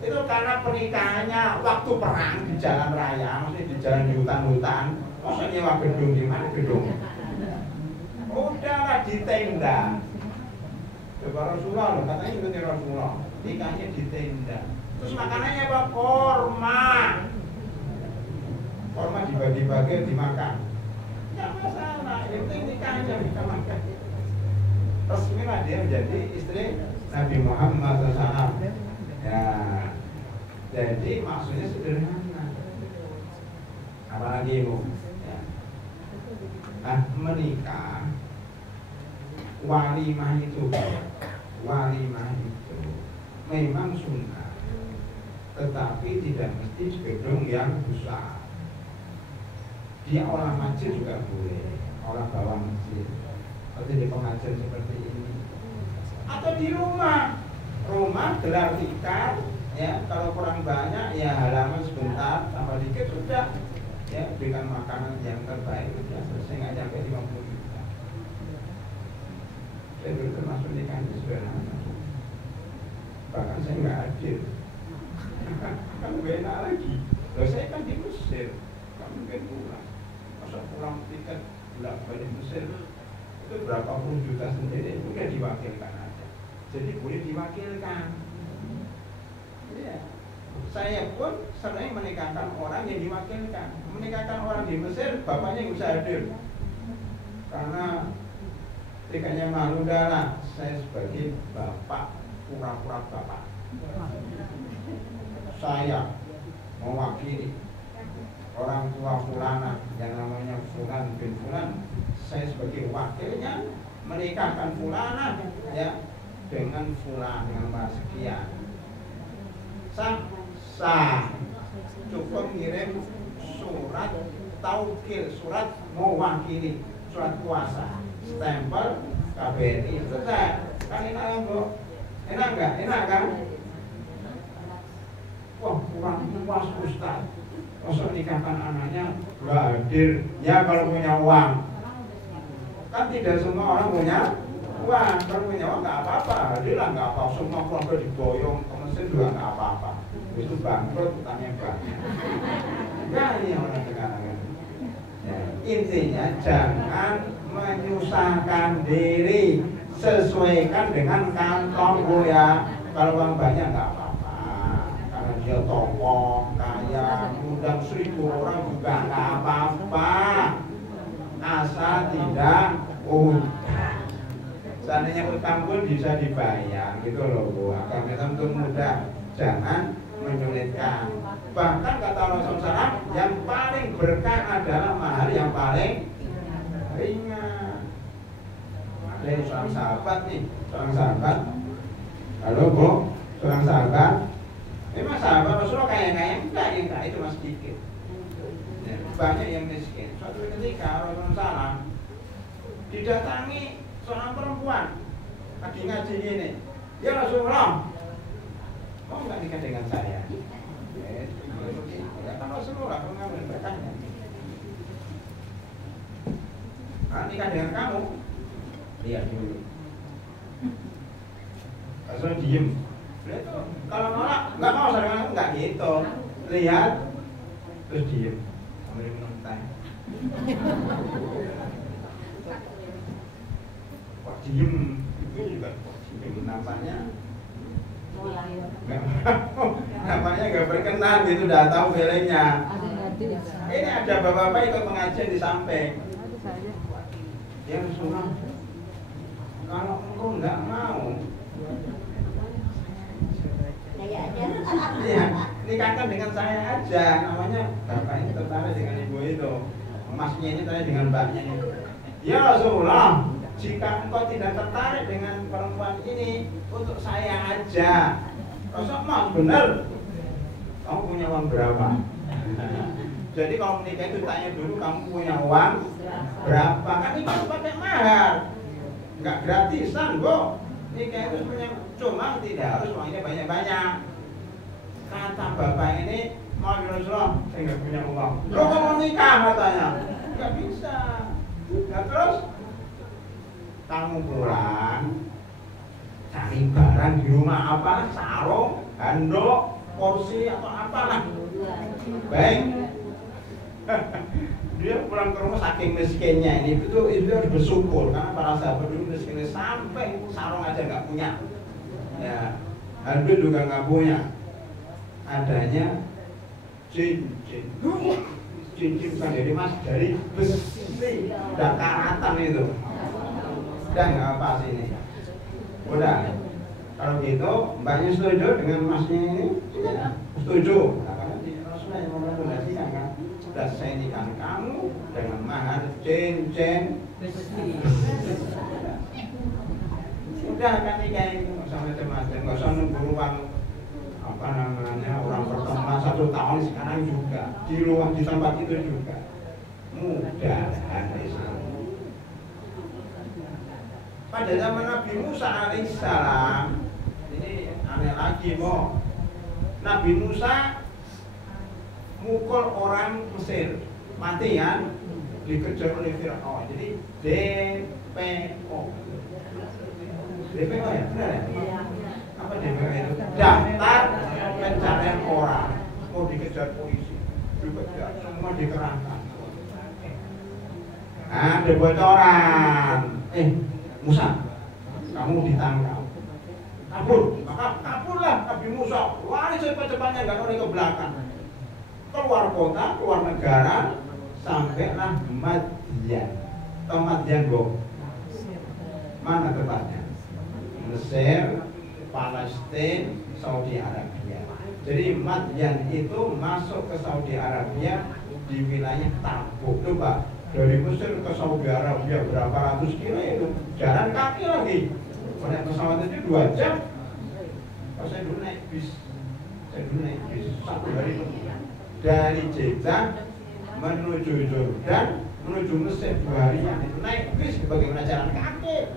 Itu karena pernikahannya waktu perang di jalan raya, maksudnya di jalan di hutan-hutan. Masa nyewa gedung di mana gedung? Udahlah di tenda. Coba Rasulullah, katanya ikuti Rasulullah, nikahnya di tenda. Terus makanannya apa? Korma. Korma dibagi-bagi dimakan. Tidak masalah, yang penting nikahnya kita makan. Resmilah dia menjadi istri Nabi Muhammad SAW. Ya, jadi maksudnya sederhana. Apalagi Bu? Ya. Nah, menikah, walimah itu memang sunnah, tetapi tidak mesti di gedung yang besar. Di aula masjid juga boleh, aula bawah masjid, atau di pengajian seperti ini, atau di rumah gelar tikar, ya kalau kurang banyak ya halaman sebentar, tambah dikit sudah, ya berikan makanan yang terbaik, sudah selesai, nggak sampai 50 juta. Saya dulu termasuk nikahnya sederhana, bahkan saya nggak hadir. Kan gue enak lagi. Loh saya kan di Mesir, kan mungkin pulang. Masa pulang tiket bolak balik Mesir itu berapa puluh juta sendiri, udah diwakilkan aja. Jadi boleh diwakilkan. Iya. saya pun sering menikahkan orang yang diwakilkan. Menikahkan orang di Mesir, bapaknya nggak bisa hadir karena tikanya malu lah. Saya sebagai bapak, pura-pura bapak, saya mewakili orang tua fulana yang namanya Fulan bin Fulan. Saya sebagai wakilnya menikahkan fulana ya dengan fulan nomor sekian. Sah cukup ngirim surat taukil, surat mewakili, surat kuasa, stempel KBRI, selesai. Kan enak kan Bu? Enak nggak? Enak kan? Wah, kurang puas Ustaz. Masa nikahkan anaknya nggak hadir? Ya kalau punya uang. Kan tidak semua orang punya uang. Kalau punya uang nggak apa-apa, hadirlah nggak apa-apa. Semua keluarga diboyong ke Mesir juga nggak apa-apa. Itu bangkrut, utangnya banyak. Nah ini orang sekarang ini. Ya, intinya jangan menyusahkan diri, sesuaikan dengan kantong Bu ya. Kalau uang banyak nggak apa-apa, karena dia tokoh, kaya, undang 1000 orang juga nggak apa-apa, asal tidak utang. Seandainya utang pun bisa dibayar gitu loh Bu. Agama Islam itu mudah, jangan menyulitkan. Bahkan kata Rasulullah, yang paling berkah adalah mahar yang paling ringan. Ada seorang sahabat nih, seorang sahabat. Halo Bu, seorang sahabat. Memang sahabat Rasulullah kaya-kaya enggak, itu masih sedikit. Ya, banyak yang miskin. Suatu ketika Rasulullah didatangi seorang perempuan lagi ngaji ini. Ya Rasulullah, mau nggak nikah dengan saya? Ya kan Rasulullah mengambil berkahnya. Nikah dengan kamu? Lihat dulu. Rasulullah diem. Kalau nolak, nggak mau sama kamu, nggak gitu. Lihat, terus diem sambil minum teh. Kok diem? Itu juga kok diem. Namanya nggak berkenan gitu, udah tahu feelingnya. Ini ada bapak-bapak ikut pengajian di samping. Dia Rasulullah, kalau engkau nggak mau, iya, nikahkan dengan saya aja. Namanya bapak ini tertarik dengan ibu itu, emasnya ini tertarik dengan mbaknya itu. Ya Rasulullah, jika engkau tidak tertarik dengan perempuan ini, untuk saya aja. Rasulullah, benar. Kamu punya uang berapa? Jadi kalau menikah itu tanya dulu, kamu punya uang berapa? Kan nikah itu pakai mahar, nggak gratisan Bu. Nikah itu punya, cuma tidak harus uangnya banyak-banyak. Kata bapak ini, mau Rasulullah, saya nggak punya uang. Lo kok mau nikah katanya? Nggak bisa. Nah terus kamu pulang, cari barang di rumah apa, sarung, handuk, kursi atau apalah. Baik. Dia pulang ke rumah saking miskinnya ini itu harus bersyukur karena para sahabat dulu miskinnya sampai sarung aja nggak punya, ya handuk juga nggak punya, adanya cincin bukan dari emas, dari besi, udah karatan itu, udah nggak apa sih ini, udah kalau gitu mbaknya setuju dengan emasnya ini, ya, setuju. Nah, karena Rasulullah yang merekomendasikan kan. Sudah saya nikah kamu dengan mahar cincin besi. Sudah kan nikah itu nggak usah macam-macam, nggak usah nunggu uang apa namanya orang pertemuan 1 tahun sekarang juga di luar di tempat itu juga mudah ada Islam. Pada zaman Nabi Musa alaihissalam ini aneh lagi mau Nabi Musa mukul orang Mesir mati kan, dikejar oleh Fir'aun. Jadi DPO ya, benar ya? Apa DPO itu? Daftar pencarian orang, mau dikejar polisi, dikejar, semua dikerahkan. Nah, ada bocoran. Musa, kamu ditangkap. Kabur, Maka kaburlah Nabi Musa, lari cepat-cepatnya nggak boleh ke belakang, keluar kota, keluar negara, sampailah Madian. Tahu Madian, Bu? Mana tempatnya? Mesir, Palestina, Saudi Arabia. Jadi Madian itu masuk ke Saudi Arabia di wilayah Tabuk. Coba dari Mesir ke Saudi Arabia berapa ratus kilo itu jalan kaki lagi. Naik pesawat itu 2 jam. Kalau saya dulu naik bis, 1 hari dari Jeddah menuju Jordan menuju Mesir 2 harian itu naik bis. Bagaimana jalan kaki?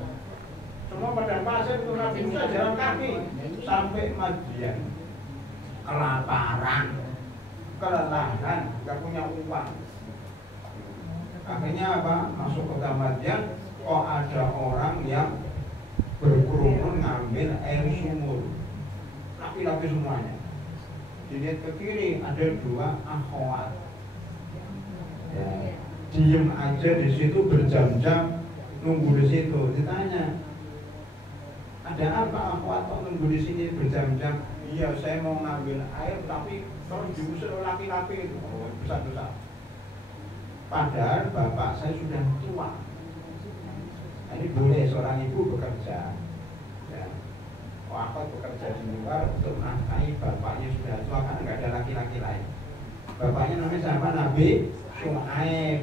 Semua padang pasir itu Nabi Musa jalan kaki sampai Madian. Kelaparan, kelelahan, nggak punya uang. Akhirnya apa? Masuk kota Madian, kok ada orang yang berkerumun ngambil air sumur. Laki-laki semuanya. Dilihat ke kiri ada 2 akhwat. Ya, diem aja di situ berjam-jam nunggu di situ. Ditanya, ada apa akhwat kok nunggu di sini berjam-jam? Iya, saya mau ngambil air tapi kalau diusir laki-laki itu besar-besar. Padahal bapak saya sudah tua. Ini boleh seorang ibu bekerja. Ya. Aku bekerja di luar untuk menafkahi bapaknya sudah tua karena nggak ada laki-laki lain. Bapaknya namanya siapa? Nabi Syuaib.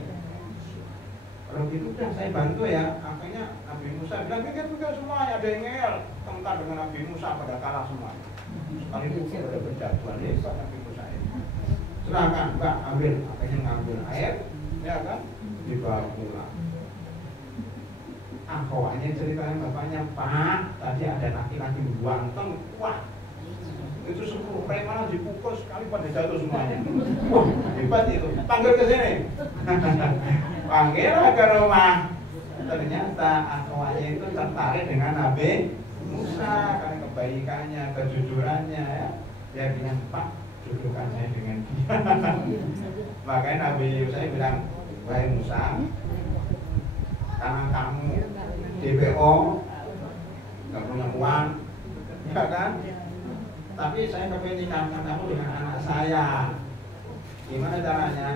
Kalau gitu udah saya bantu ya. Akhirnya Nabi Musa bilang pikir semuanya ada yang ngel. Tengkar dengan Nabi Musa pada kalah semuanya. Sekali itu ada berjatuhan hebat Nabi Musa ini. Silahkan Mbak ambil. Akhirnya ngambil air, ya kan, dibawa pulang. Akhwatnya ceritanya bapaknya, Pak, tadi ada laki-laki ganteng, wah, itu 10 preman dipukul sekali pada jatuh semuanya. Wah, hebat itu. Panggil ke sini. Panggil ke rumah. Ternyata akhwatnya itu tertarik dengan Nabi Musa karena kebaikannya, kejujurannya ya. Dia bilang, Pak, jodohkan saya dengan dia. Makanya Nabi Musa bilang, wahai Musa, karena kamu DPO nggak punya uang, ya kan? Tapi saya kepengen nikahkan kamu dengan anak saya. Gimana caranya?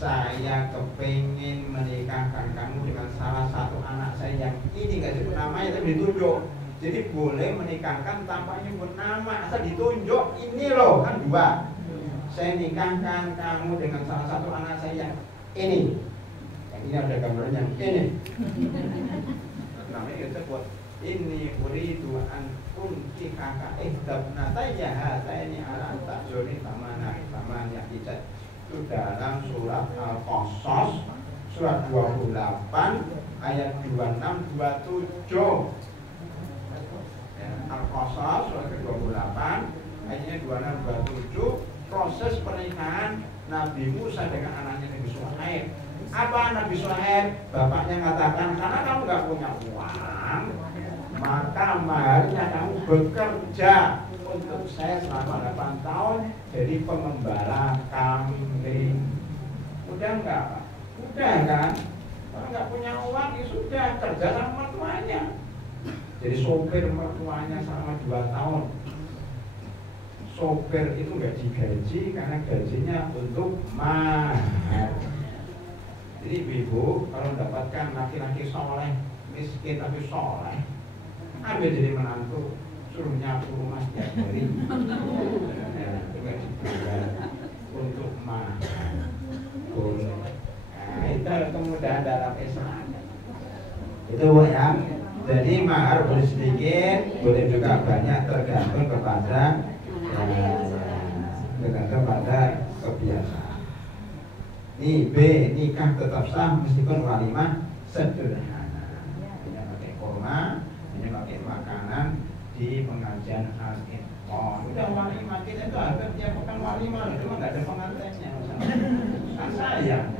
Saya kepengen menikahkan kamu dengan salah satu anak saya yang ini nggak sebut namanya tapi ditunjuk. Jadi boleh menikahkan tanpa nyebut nama, asal ditunjuk. Ini loh, kan 2. Saya nikahkan kamu dengan salah satu anak saya yang ini. Yang ini ada gambarnya yang ini. Namanya disebut ini uridu an unkihaka ihdabnatayya hataini ala ta'zuri taman yang hijat. Itu dalam surat Al-Qasas surat 28 ayat 26-27. Al-Qasas surat ke-28 ayatnya 26-27. Proses pernikahan Nabi Musa dengan anaknya Nabi Syuaib. Apa Nabi Syuaib? Bapaknya mengatakan, karena kamu gak punya uang, maka maharnya kamu bekerja untuk saya selama 8 tahun jadi pengembala kambing. Udah enggak, Pak? Udah kan? Kalau nggak punya uang, ya sudah kerja sama mertuanya. Jadi sopir mertuanya selama 2 tahun. Sopir itu nggak digaji karena gajinya untuk mahar. Jadi ibu kalau mendapatkan laki-laki soleh, miskin tapi soleh, ambil jadi menantu, suruh nyapu rumah tiap hari. Juga dibayar untuk mahar. Nah, itu kemudahan dalam Islam. Itu ya. Jadi mahar boleh sedikit, boleh juga banyak, tergantung kepada kebiasaan. Ini B, nikah tetap sah meskipun walimah sederhana. Hanya pakai kurma, hanya pakai makanan di pengajian al-Iqon. Udah walimah kita itu hampir tiap pekan walimah, cuma nggak ada pengantinnya. Kan sayang.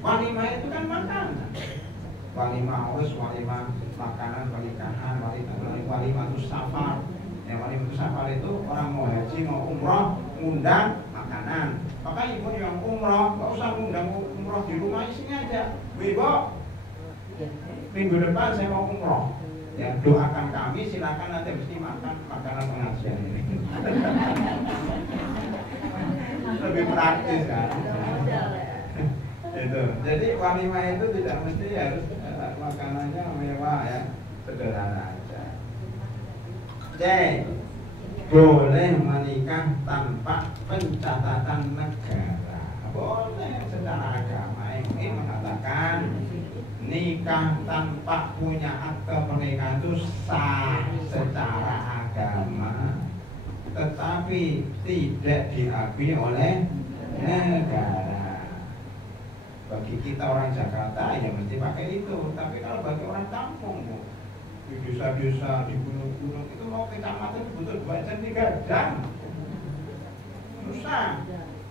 Walimah itu kan makanan. Walimah urus, walimah makanan pernikahan, walimah itu safar. Ya, walimah itu safar itu orang mau haji, mau umroh, ngundang makanan. Maka ibu yang umroh, nggak usah ngundang umroh di rumah, isinya aja. Ibu, minggu depan saya mau umroh. Ya, doakan kami, silakan nanti mesti makan makanan pengajian ini. Lebih praktis kan. Itu. Jadi walimah itu tidak mesti harus makanannya mewah ya, sederhana aja. C. Boleh menikah tanpa pencatatan negara. Boleh secara agama. Ini mengatakan nikah tanpa punya akte pernikahan itu sah secara agama, tetapi tidak diakui oleh negara. Bagi kita orang Jakarta ya mesti pakai itu, tapi kalau bagi orang kampung Bu, di desa-desa, di gunung-gunung itu mau kecamatan butuh 2 jam 3 jam, susah.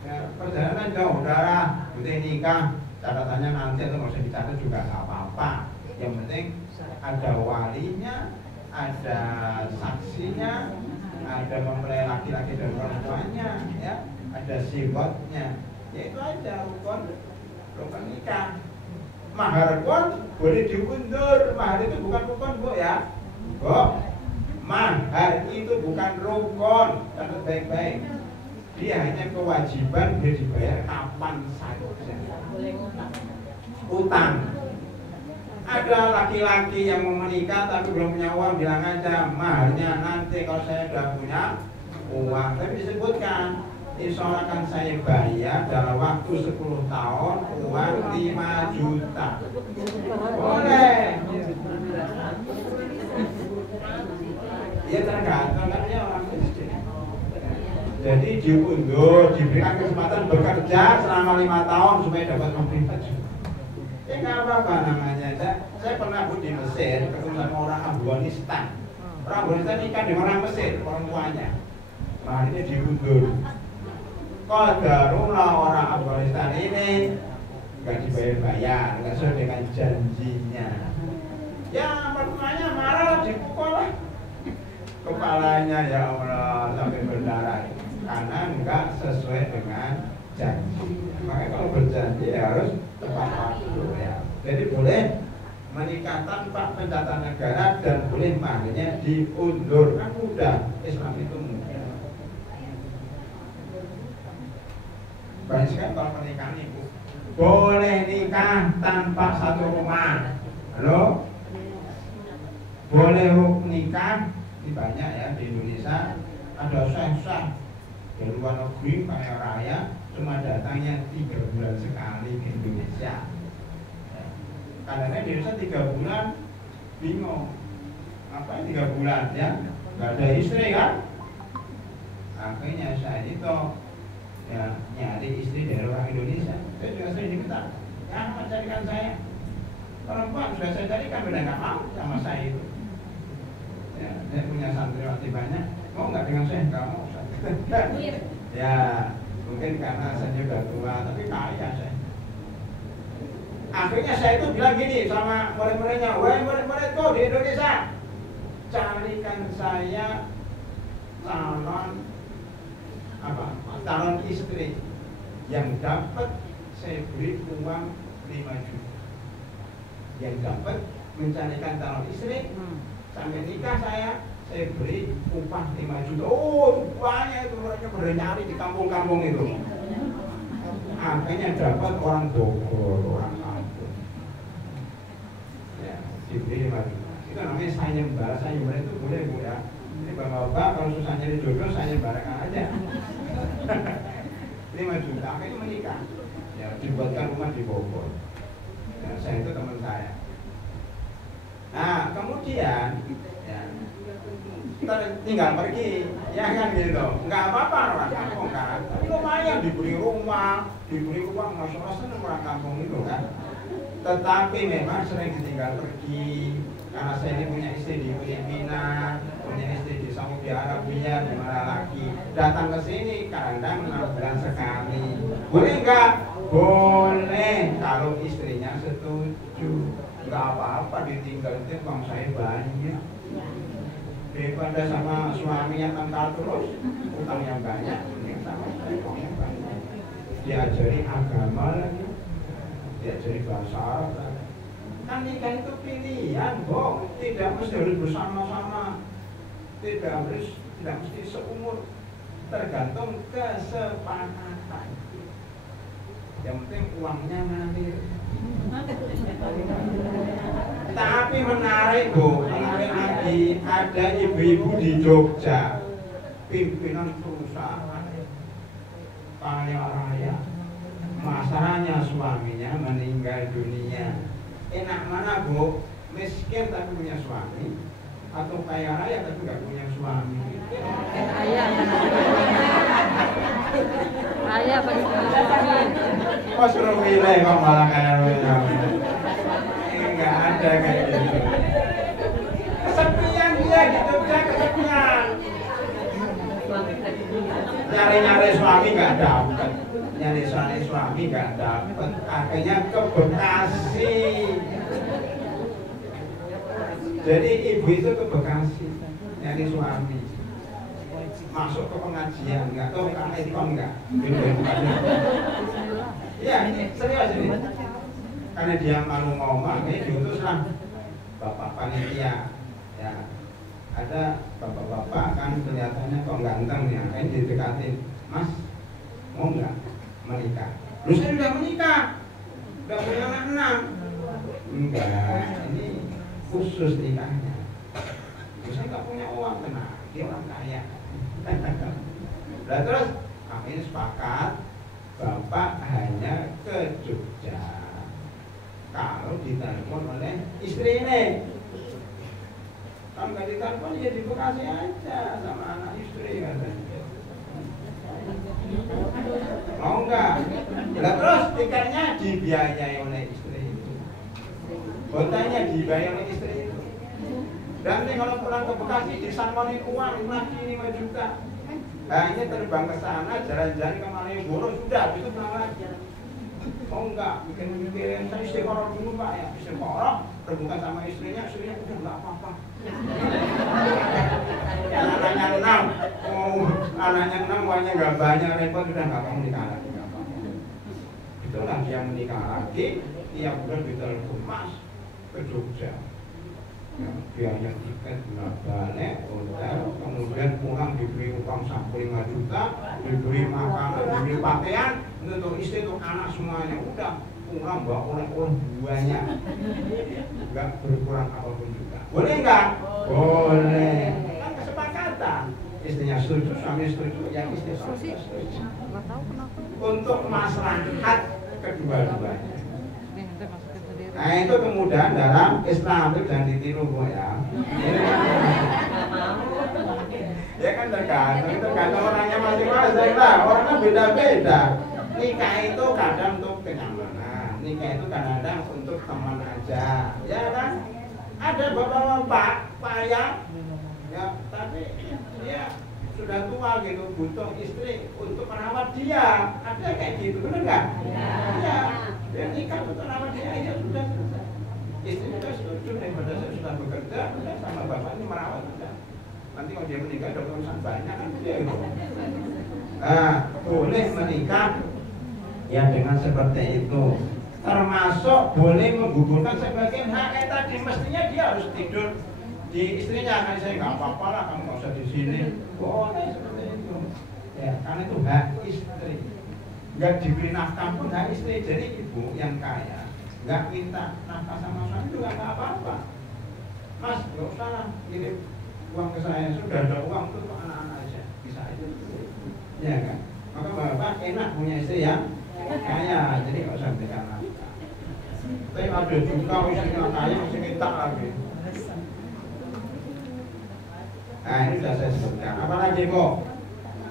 Ya, perjalanan jauh, udara, butuh nikah, catatannya nanti atau nggak usah dicatat juga nggak apa-apa. Yang penting ada walinya, ada saksinya, ada mempelai laki-laki dan perempuannya, ya, ada sibotnya. Ya itu aja rukun nikah. Mahar pun boleh diundur. Mahar itu bukan rukun Bu ya. Bu, mahar itu bukan rukun. Catat baik-baik. Dia hanya kewajiban, dia dibayar kapan saja. Utang. Ada laki-laki yang mau menikah tapi belum punya uang, bilang aja maharnya nanti kalau saya sudah punya uang. Tapi disebutkan, insya Allah akan saya bayar dalam waktu 10 tahun uang 5 juta. Boleh. Ya tergantung kan dia orang miskin. Jadi diundur, diberikan kesempatan bekerja selama 5 tahun supaya dapat memberi baju. Ya nggak apa-apa namanya. Saya pernah di Mesir ketemu sama orang Afghanistan. Orang Afghanistan nikah dengan orang Mesir, orang tuanya. Maharnya diundur. Qadarullah orang Afghanistan ini nggak dibayar-bayar, nggak sesuai dengan janjinya. Ya mertuanya marah, dipukul lah kepalanya, ya Allah, sampai berdarah karena nggak sesuai dengan janji. Makanya kalau berjanji harus tepat waktu ya. Jadi boleh menikah tanpa pencatatan negara dan boleh maharnya diundur. Kan mudah, Islam itu mudah. Banyak sekali kalau pernikahan ibu. Boleh nikah tanpa satu rumah. Halo? Boleh nikah, ini banyak ya di Indonesia. Ada syekh-syekh dari luar negeri kaya raya, cuma datangnya 3 bulan sekali ke Indonesia. Kadang-kadang di Indonesia 3 bulan bingung, apa 3 bulan ya, nggak ada istri kan? Akhirnya saya itu ya nyari istri dari orang Indonesia. Saya juga sering diminta, ya carikan saya perempuan, sudah saya carikan, udah nggak mau sama saya itu. Ya, saya punya santriwati banyak, mau nggak dengan saya? Nggak mau. Ya mungkin karena saya udah tua, tapi kaya saya. Akhirnya saya itu bilang gini sama murid-muridnya, wahai murid-muridku di Indonesia, carikan saya calon istri yang dapat saya beri uang 5 juta. Yang dapat mencarikan calon istri sampai nikah saya beri upah 5 juta. Oh banyak itu mereka bernyari di kampung-kampung itu. Akhirnya dapat orang Bogor, orang kampung. Ya, diberi 5 juta. Itu namanya sayembara itu boleh Bu ya. Ini bapak-bapak kalau susah nyari jodoh sayembarakan aja. 5 juta, akhirnya menikah. Ya, dibuatkan rumah di Bogor. Ya, saya itu teman saya. Nah, kemudian ya, kita tinggal pergi, ya kan gitu. Nggak apa-apa orang kampung kan. Tapi lumayan diberi rumah, diberi uang, masalah senang orang kampung itu kan. Tetapi memang sering ditinggal pergi. Karena saya ini punya istri di Filipina, punya istri di Saudi Arabia, di mana lagi datang ke sini kadang 6 bulan sekali. Boleh nggak? Boleh kalau istrinya setuju. Nggak apa-apa ditinggal, itu uang saya banyak. Daripada sama suaminya tangkal terus, utang yang banyak, ini sama saya uang yang banyak. Diajari agama lagi, diajari bahasa Arab lagi. Kan nikah itu pilihan, Bo. Tidak mesti harus bersama-sama, tidak mesti seumur, tergantung kesepakatan. Yang penting uangnya ngalir. Tapi menarik, Bu, menarik lagi, ada ibu-ibu di Jogja, pimpinan perusahaan kaya raya, masalahnya suaminya meninggal dunia. Enak mana, Bu? Miskin tapi punya suami, atau kaya raya tapi nggak punya suami? Kaya paling miskin. Oh, suruh milih kok malah kaya raya. Nggak ada kayak gitu. Kesepian dia di Jogja, kesepian. Nyari-nyari suami nggak dapat, nyari suami nggak dapat, akhirnya ke Bekasi. Jadi ibu itu ke Bekasi nyari suami, masuk ke pengajian, nggak tahu ikon nggak? Iya, serius ini. Karena dia malu ngomong, ini diutuslah bapak panitia. Ya, ada bapak-bapak kan kelihatannya kok ganteng ya, kan didekatin, Mas mau nggak menikah? Lu saya sudah menikah, udah punya anak 6. Enggak, ini khusus nikahnya. Saya nggak punya uang, tenang, dia orang kaya. Nah terus kami sepakat, bapak hanya ke Jogja kalau ditelepon oleh istri ini. Kalau nggak ditelepon ya di Bekasi aja sama anak istri katanya. Mau nggak? Nah terus tiketnya dibiayai oleh istri itu, hotelnya dibiayai oleh istri itu. Dan nanti kalau pulang ke Bekasi disangonin uang lagi 5 juta. Nah ini terbang ke sana, jalan-jalan ke Malioboro, sudah itu pulang lagi. Oh enggak, bikin saya istiqoroh dulu Pak ya, istiqoroh, rebutan sama istrinya udah enggak apa-apa. Anaknya 6, anaknya 6, uangnya enggak banyak, repot, udah enggak mau nikah lagi. Itulah dia menikah lagi, tiap bulan ditelepon, Mas ke Jogja. Ya, biaya tiket, balik, hotel, kemudian pulang diberi uang saku 5 juta, diberi makanan, diberi pakaian, untuk istri, untuk anak semuanya. Udah pulang bawa oleh-oleh banyak, nggak berkurang apapun juga. Boleh nggak? Boleh. Kan kesepakatan. Istrinya setuju, suami setuju, yang istri setuju. Untuk maslahat kedua-duanya. Nah itu kemudahan dalam Islam, itu jangan ditiru Bu ya. Ya kan tergantung orangnya masing-masing lah, orangnya beda-beda. Nikah itu kadang untuk kenyamanan, nikah itu kadang-kadang untuk teman aja, ya kan? Ada bapak-bapak payah, ya tapi dia sudah tua gitu, butuh istri untuk merawat dia, ada kayak gitu, benar nggak? Ya. Dia nikah untuk merawat dia, ya sudah selesai. Istri juga setuju, daripada saya sudah bekerja, udah sama bapak ini merawat, udah. Nanti kalau dia menikah ada urusan banyak kan dia itu. Nah, boleh menikah ya dengan seperti itu. Termasuk boleh menggugurkan sebagian hak tadi, mestinya dia harus tidur di istrinya, kan saya nggak apa-apa lah, kamu nggak usah di sini. Boleh seperti itu. Ya, karena itu hak istri. Nggak diberi nafkah pun hak istri. Jadi ibu yang kaya nggak minta nafkah sama suami juga nggak apa-apa. Mas, nggak usah lah kirim uang ke saya, sudah ada uang untuk anak-anak aja, bisa aja. Ya kan? Maka bapak enak punya istri yang kaya, jadi nggak usah berikan nafkah. Tapi ada juga istrinya kaya masih minta lagi. Nah ini sudah saya sebutkan. Apalagi kok?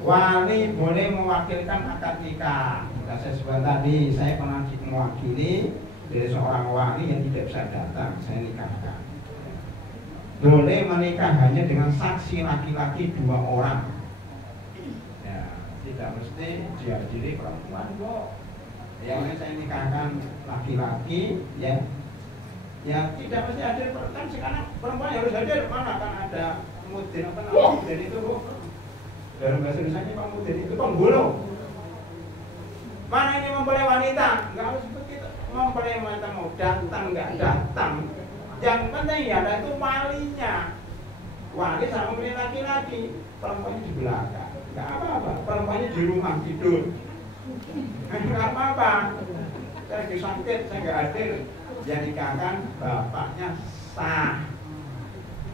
Wali boleh mewakilkan akad nikah. Sudah saya sebut tadi, saya pernah mewakili dari seorang wali yang tidak bisa datang, saya nikahkan. Boleh menikah hanya dengan saksi laki-laki 2 orang. Ya, tidak mesti dihadiri perempuan kok. Yang saya nikahkan laki-laki, ya. Ya tidak mesti hadir, kan sekarang perempuan harus hadir, mana kan ada mudin apa namanya mudin itu Bu. Dalam bahasa Indonesia pamudin itu penggulu. Mana ini mempelai wanita? Enggak harus begitu. mempelai mau datang nggak datang, yang penting ya ada itu walinya. Wali sama pilih laki-laki, perempuannya di belakang, nggak apa-apa. Perempuannya di rumah tidur, nggak apa-apa. Saya disakit, saya nggak hadir. Yang nikahkan bapaknya sah.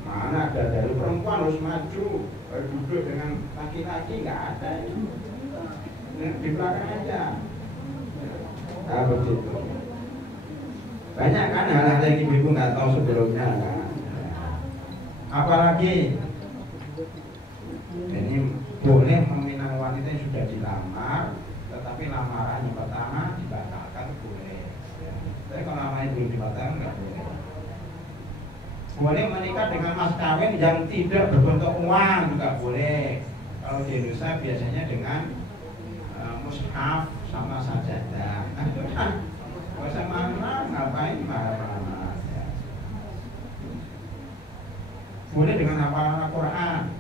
Mana ada dari perempuan harus maju, duduk dengan laki-laki, nggak ada. Di belakang aja. Nah, begitu. Banyak kan hal-hal yang ibu-ibu nggak tahu sebelumnya kan. Apalagi ini boleh meminang wanita yang sudah dilamar, tetapi lamaran yang pertama dibatalkan boleh. Tapi kalau lamaran belum dibatalkan nggak boleh. Boleh menikah dengan mas kawin yang tidak berbentuk uang juga boleh. Kalau di Indonesia biasanya dengan mushaf sama sajadah. Gak usah marah, ngapain marah-marah ya. Boleh dengan hafalan Al-Quran.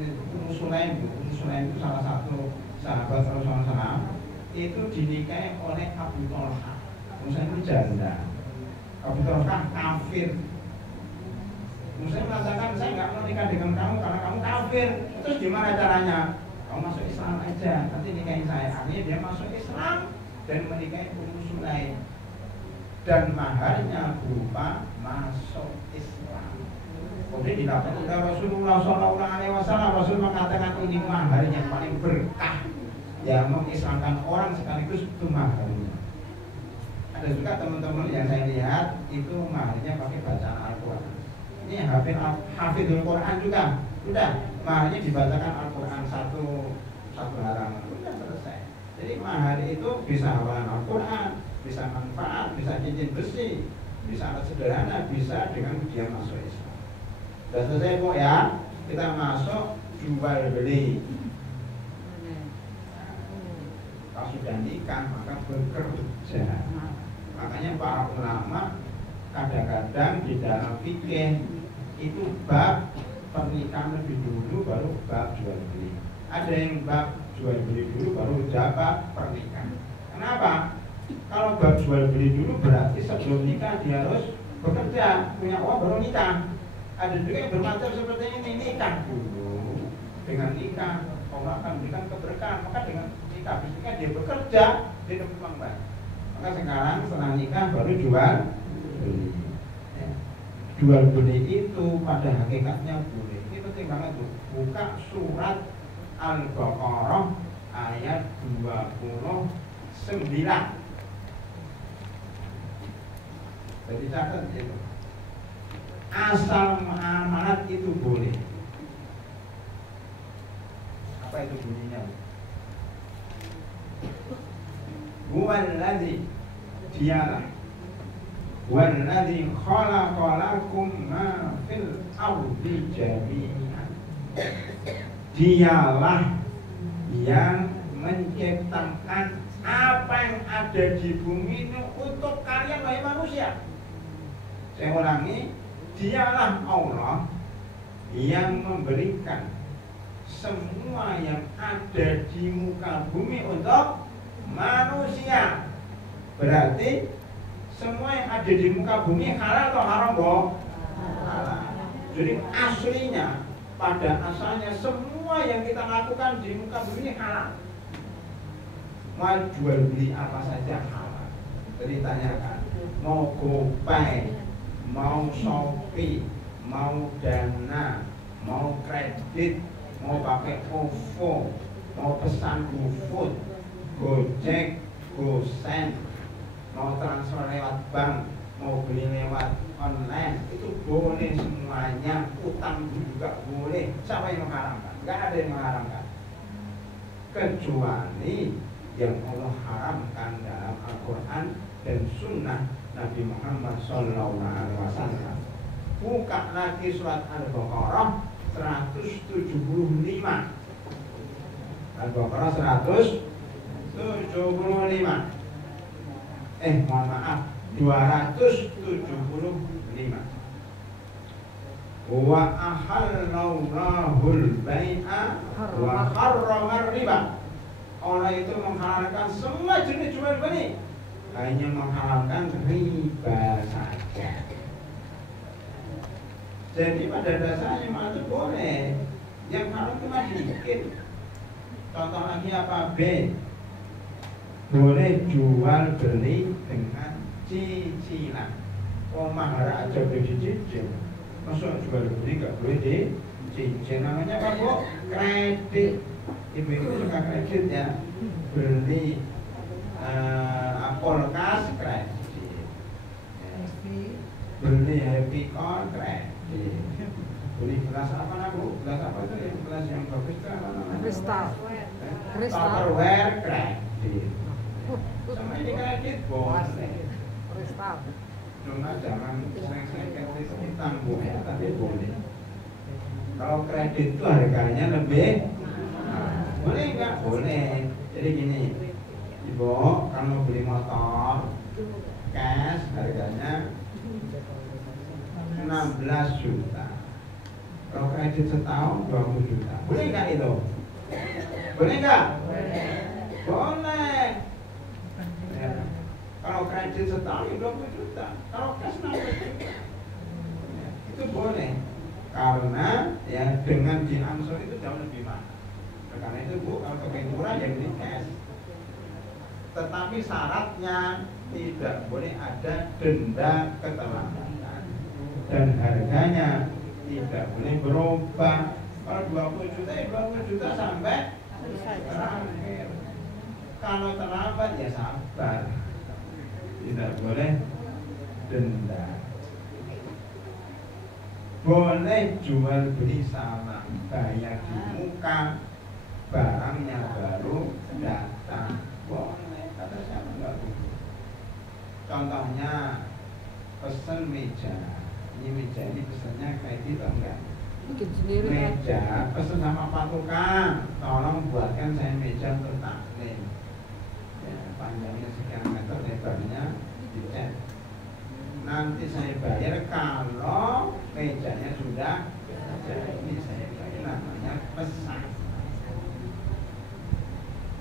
Ummu Sulaim itu salah satu sahabat Rasulullah SAW, itu dinikahi oleh Abu Thalha. Musa itu janda. Abu Thalha kafir. Musa mengatakan, saya nggak mau nikah dengan kamu karena kamu kafir. Terus gimana caranya? Kamu masuk Islam aja, nanti nikahin saya. Artinya dia masuk Islam dan menikahi Ummu Sulaim. Dan maharnya berupa masuk Islam. Kemudian didapat oleh Rasulullah SAW. Rasul mengatakan ini mahar yang paling berkah, yang mengislamkan orang sekaligus itu maharnya. Ada juga teman-teman yang saya lihat itu maharnya pakai bacaan Al-Quran. Ini hafidul Quran juga. Sudah maharnya dibacakan Al-Quran satu halaman. Sudah selesai. Jadi mahar itu bisa hafalan Al-Quran, bisa manfaat, bisa cincin besi, bisa alat sederhana, bisa dengan dia masuk Islam. Sudah selesai kok ya. Kita masuk jual beli. Kalau sudah nikah maka bekerja. Makanya para ulama kadang-kadang di dalam fikih itu bab pernikahan lebih dulu baru bab jual beli. Ada yang bab jual beli dulu baru bab pernikahan. Kenapa? Kalau bab jual beli dulu berarti sebelum nikah dia harus bekerja, punya uang baru nikah. Ada juga yang bermacam seperti ini, nikah dulu. Dengan nikah Allah akan berikan keberkahan. Maka dengan nikah, ketika dia bekerja dia dapat uang banyak. Maka sekarang setelah nikah baru jual beli. Ya. Jual beli itu pada hakikatnya boleh. Ini penting banget tuh. Buka surat Al-Baqarah ayat 29. Jadi catat itu. Asal muamalat itu boleh. Apa itu bunyinya? Huwallazi dialah wallazi khalaqalakum ma fil ardi jami'an. Dialah yang menciptakan apa yang ada di bumi ini untuk kalian wahai manusia. Saya ulangi, dialah Allah yang memberikan semua yang ada di muka bumi untuk manusia. Berarti semua yang ada di muka bumi halal atau haram, boh? Halal. Jadi aslinya, pada asalnya semua yang kita lakukan di muka bumi halal. Mau jual beli apa saja halal. Jadi tanyakan, mau GoPay, mau Shopee, mau Dana, mau kredit, mau pakai OVO, mau pesan GoFood, Gojek, GoSend, mau transfer lewat bank, mau beli lewat online, itu boleh semuanya. Utang juga boleh. Siapa yang mengharamkan? Enggak ada yang mengharamkan, kecuali yang Allah haramkan dalam Al-Quran dan Sunnah Nabi Muhammad SAW. Buka lagi surat Al-Baqarah 175. Al-Baqarah 175. Mohon maaf, 275. Wa ahallallahul bai'a wa harramar riba. Allah itu menghalalkan semua jenis jual beli hanya menghalalkan riba saja. Jadi pada dasarnya malah itu boleh. Yang haram cuma sedikit. Contoh lagi apa? B. Boleh jual beli dengan cicilan. Oh mahar aja boleh dicicil. Masuk jual beli nggak boleh dicicil. Namanya apa Bu? Kredit. Ibu-ibu suka kredit ya. Beli Apple Cash kredit. Beli Happy Con kredit. Beli gelas apa nak Bu? Gelas apa itu yang gelas yang bagus itu apa namanya? Kristal. Tupperware kredit. Sama ini kredit boleh. Kristal. Cuma jangan sering-sering kredit ditanggung ya, tapi boleh. Kalau kredit itu harganya lebih boleh nggak? Boleh. Jadi gini, Ibu kalau beli motor cash harganya 16 juta. Kalau kredit setahun 20 juta. Boleh nggak itu? Boleh nggak? Boleh. Ya. Kalau kredit setahun 20 juta. Kalau cash 16 juta. Ya, itu boleh. Karena ya dengan diangsur itu jauh lebih mahal. Karena itu Bu, kalau kepengen murah ya beli cash. Tetapi syaratnya tidak boleh ada denda keterlambatan dan harganya tidak boleh berubah. Kalau 20 juta ya 20 juta sampai terakhir. Kalau terlambat ya sabar. Tidak boleh denda. Boleh jual beli sama, bayar di muka, barangnya baru datang. Boleh, kata siapa enggak boleh. Contohnya pesen meja. Ini meja ini pesennya kredit atau enggak? Bikin sendiri Meja pesen sama Pak Tukang, tolong buatkan saya meja untuk taklim. Ya, panjangnya sekian meter, lebarnya dicek. Nanti saya bayar kalau mejanya sudah jadi. Ini saya bayar, namanya pesan.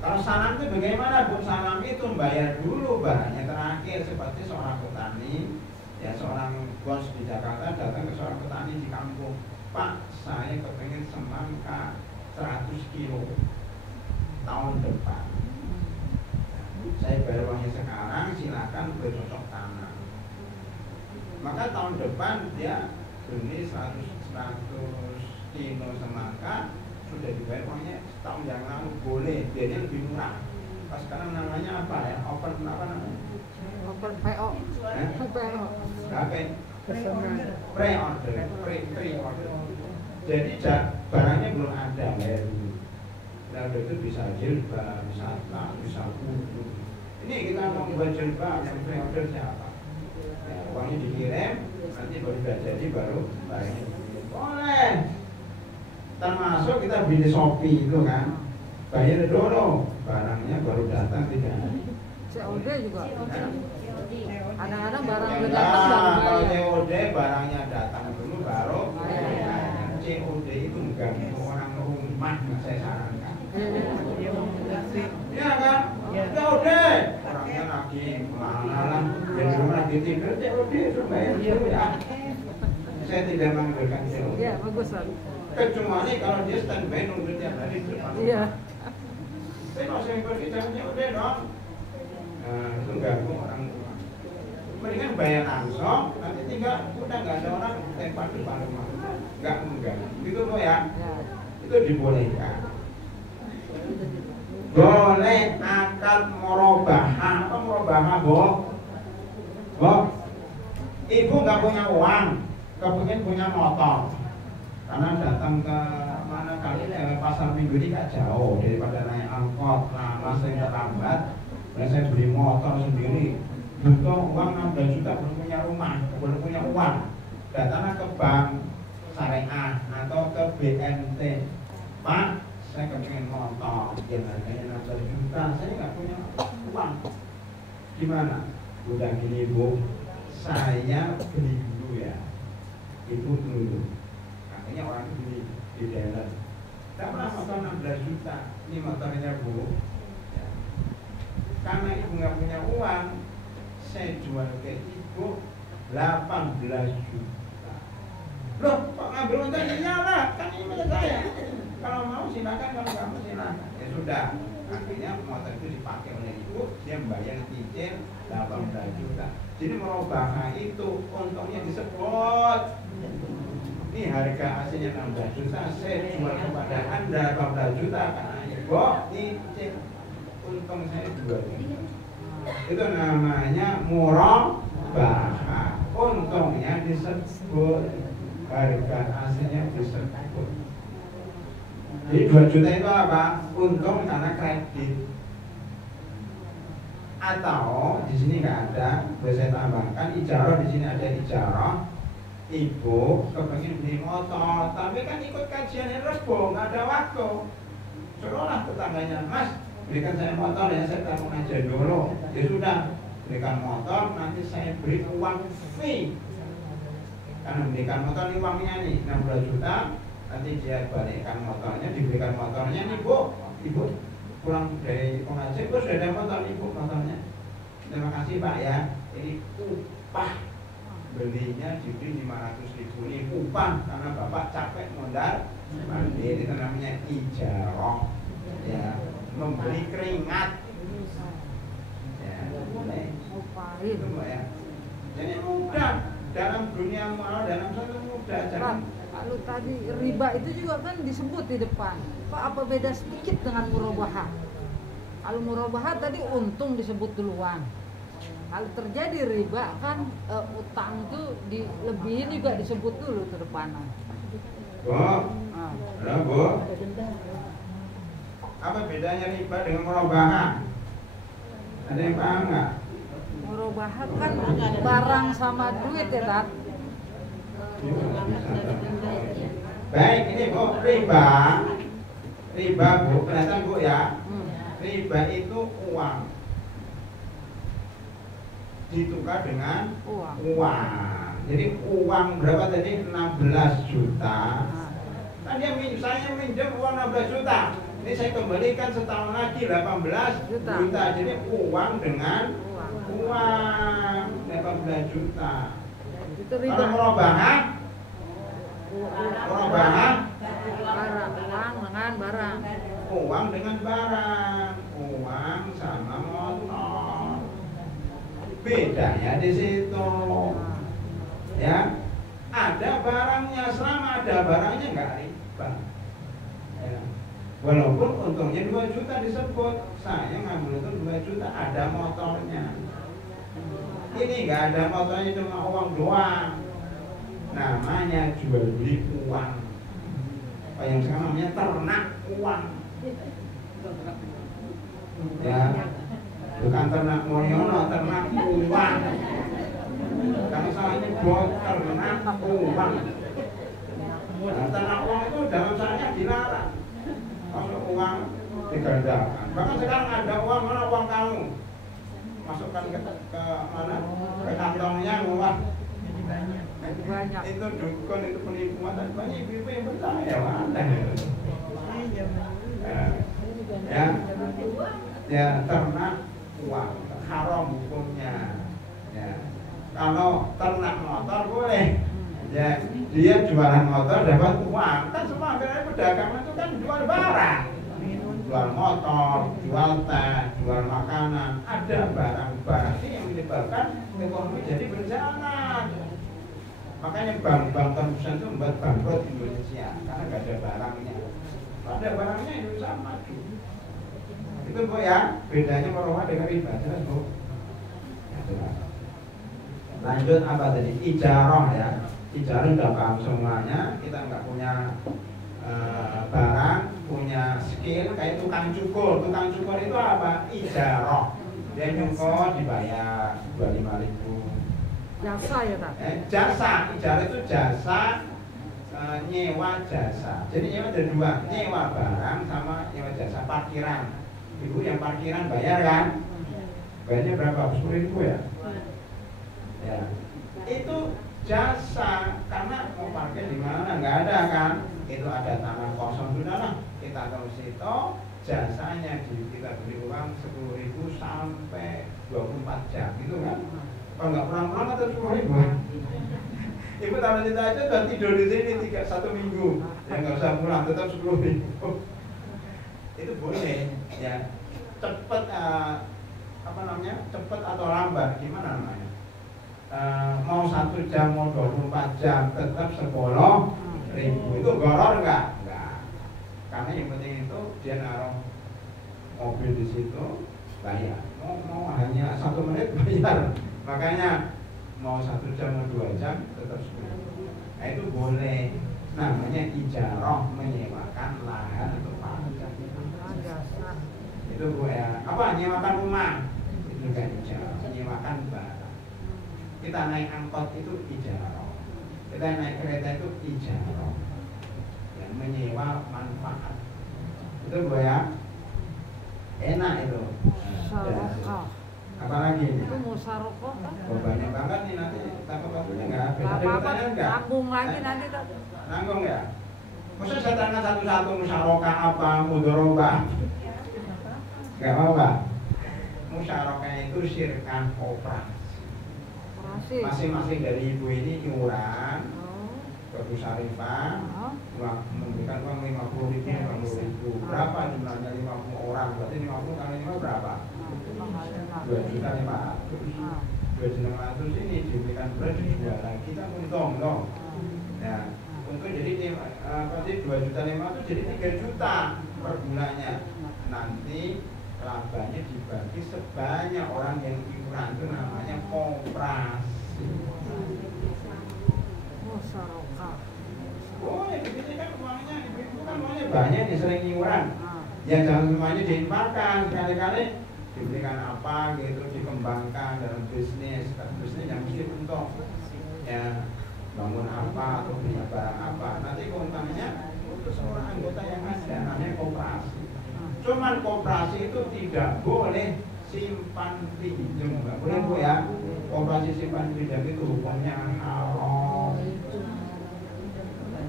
Kalau salam itu bagaimana Bu? Salam itu bayar dulu barangnya terakhir. Seperti seorang petani, ya seorang bos di Jakarta datang ke seorang petani di kampung. Pak, saya kepengen semangka 100 kilo tahun depan. Saya bayar uangnya sekarang, silakan bercocok tanam. Maka tahun depan dia beli 100 kilo semangka, sudah dibayar uangnya setahun yang lalu, boleh, biarnya lebih murah. Pas sekarang namanya apa ya? Open apa namanya? Open PO. PO. Apa? Pre-order. Jadi barangnya belum ada, bayar dulu. Lalu itu bisa jilbab, bisa tak, bisa kudu. Ini kita mau membuat jilbab, yang pre-order siapa? Ya, uangnya dikirim, nanti baru sudah jadi baru barangnya dikirim. Boleh. Termasuk kita beli Shopee itu kan, bayar dulu, barangnya baru datang tidak. COD juga. Kadang-kadang barang Ya, udah datang baru kalau bayar. COD barangnya datang dulu baru bayar. COD itu mengganggu orang rumah, saya sarankan. Iya kan? COD orangnya lagi kemahalan, jadi rumah lagi tidur, COD suruh bayar dulu ya. Saya tidak menganjurkan COD. Iya, bagus Pak. Kecuali kalau dia standby nunggu tiap hari di depan rumah. Iya. Saya mau sering pergi jangan COD dong. Itu ganggu orang rumah. Mendingan bayar langsung, nanti tinggal udah nggak ada orang tempat di depan rumah. Nggak mengganggu. Gitu loh ya. Itu dibolehkan. Boleh akad murabahah. Apa murabahah, Bu? Ibu nggak punya uang, kepingin punya motor. Karena datang ke mana kali pasar minggu ini gak jauh daripada naik angkot lama sering terlambat. Dan saya beli motor sendiri, butuh uang 16 juta, belum punya rumah, belum punya uang. Datanglah ke bank syariah atau ke BNT. Pak, saya kepingin motor yang harganya 16 juta, saya nggak punya uang. Gimana? Udah gini Bu, saya beli dulu ya. Ibu dulu. Akhirnya orang itu beli di dealer. Tidak pernah motor 16 juta. Ini motornya Bu. Ya. Karena ibu nggak punya uang, Loh, kok ngambil untung? Iyalah, kan ini milik saya. Kalau mau silakan, kalau nggak mau silakan. Ya sudah. Akhirnya motor itu dipakai oleh ibu, dia membayar cicil 18 juta. Jadi merubah itu untungnya disebut. Ini harga aslinya 16 juta, saya jual kepada Anda 18 juta karena ibu cicil. Untung saya 2 juta. Itu namanya murabahah. Untungnya disebut, harga aslinya disebut. Jadi 2 juta itu apa? Untung karena kredit. Atau di sini nggak ada, boleh saya tambahkan ijarah. Di sini ada ijarah. Ibu kepengen beli motor, tapi kan ikut kajian resbo, nggak ada waktu. Suruhlah tetangganya, Mas, berikan saya motor ya, saya tak mengajar dulu. Ya sudah, berikan motor, nanti saya beri uang fee. Karena berikan motor ini uangnya nih 16 juta. Nanti dia balikkan motornya, diberikan motornya nih bu, ibu pulang dari pengajian, bu sudah ada motor ibu motornya. Terima kasih pak ya. Ini upah belinya dibeli 500.000 ini upah karena bapak capek mondar mandir. Itu namanya ijarah, ya, membeli keringat. Ya, itu ya. Jadi mudah dalam dunia moral, dalam satu mudah. Jangan. Lalu tadi riba itu juga kan disebut di depan. Kok apa beda sedikit dengan murabahah? Kalau murabahah tadi untung disebut duluan. Kalau terjadi riba kan utang itu dilebihin juga disebut dulu ke depanan. Bu, ada bu. Apa bedanya riba dengan murabahah? Ada yang paham nggak? Murabahah kan barang sama duit ya Tat. Baik, ini bu, riba bu, kelihatan bu ya. Riba itu uang ditukar dengan uang. Jadi uang berapa tadi? 16 juta. Kan dia saya minjem uang 16 juta. Ini saya kembalikan setahun lagi 18 juta. Jadi uang dengan uang 18 juta. Kalau murabahah barang uang dengan barang. Uang dengan barang, uang sama motor. Bedanya di situ. Ya, ada barangnya, selama ada barangnya nggak riba. Ya. Walaupun untungnya 2 juta disebut, saya ngambil itu 2 juta, ada motornya. Ini nggak ada motornya, cuma uang doang. Namanya jual beli uang. Apa yang sekarang namanya ternak uang. Ya, bukan ternak Mulyono, ternak uang. Kalau salah nyebut ternak uang. Nah, ternak uang itu dalam syariat dilarang. Masuk uang digandakan. Bahkan sekarang ada uang, mana uang kamu? Masukkan ke mana? Ke kantongnya uang. Banyak. Itu dukun, itu penipuan, dan banyak ibu-ibu yang percaya, aneh. Ya, ternak uang, haram hukumnya. Ya. Kalau ternak motor boleh. Ya, dia jualan motor dapat uang. Kan semua hampir pedagang itu kan jual barang. Jual motor, jual teh, jual makanan. Ada barang-barang yang menyebabkan ekonomi jadi berjalan. Makanya bank-bank konvensional itu membuat bangkrut Indonesia karena nggak ada barangnya. Kalau ada barangnya Indonesia maju. Itu bu ya, bedanya murabahah dengan riba, jelas bu. Ya, jelas. Lanjut apa tadi? Ijarah ya. Ijarah udah paham semuanya. Kita nggak punya barang, punya skill kayak tukang cukur. Tukang cukur itu apa? Ijarah. Dia nyukur dibayar 25.000. Jasa ya Tat? Jasa, ijarah itu jasa, nyewa jasa. Jadi nyewa ada dua, nyewa barang sama nyewa jasa parkiran. Ibu yang parkiran bayar kan? Bayarnya berapa? 10.000 ya? Ya. Itu jasa, karena mau parkir di mana nggak ada kan? Itu ada tanah kosong sudah lah. Kita terus itu jasanya kita beri uang 10.000 sampai 24 jam gitu kan? Kalau nggak pulang-pulang atau 10.000 Ibu taruh situ aja dan tidur di sini 1 minggu. Ya nggak usah pulang, tetap 10 minggu. Itu boleh, ya. Cepet apa namanya? Cepet atau lambat, gimana namanya? Mau 1 jam, mau 24 jam, tetap 10.000. Itu goror nggak? Nggak. Karena yang penting itu dia naruh mobil di situ, bayar. Mau hanya 1 menit bayar. Makanya mau 1 jam, mau 2 jam, tetap 10.000. Nah itu boleh. Namanya ijarah, menyewakan lahan untuk pajak. Itu ya, apa? Menyewakan rumah. Itu kan ijarah, menyewakan barang. Kita naik angkot itu ijarah. Kita naik kereta itu ijarah. Yang menyewa manfaat. Itu ya. Enak itu. Apalagi ini? Itu musyarakah kan? Oh, banyak banget nih nanti takut waktunya nggak habis. Ada Apa-apa pertanyaan nggak? nanggung lagi nanti tuh. Nanggung ya? Masa saya tanya satu-satu musyarakah apa, mudharabah? Nggak apa-apa. Musyarakah itu syirkah operasi. Masing-masing dari ibu ini iuran ke Bu Syarifah, memberikan uang 50.000. Berapa jumlahnya? 50 orang. Berarti 50 kali 5 berapa? 2.500.000 ini diberikan beras dijual lagi, kita untung dong. Nah, untung jadi 2.500.000 jadi 3 juta per bulannya. Nanti labanya dibagi sebanyak orang yang iuran, itu namanya koperasi. Oh, ya begini kan uangnya, ibu kan uangnya banyak nih, sering iuran. Ya jangan semuanya diinfakkan, sekali-kali diberikan apa gitu, dikembangkan dalam bisnis yang mesti untung, ya bangun apa atau punya barang apa, nanti keuntungannya untuk seluruh anggota yang ada, namanya koperasi. Cuman koperasi itu tidak boleh simpan pinjam, nggak boleh Bu ya. Koperasi simpan pinjam itu hukumnya haram.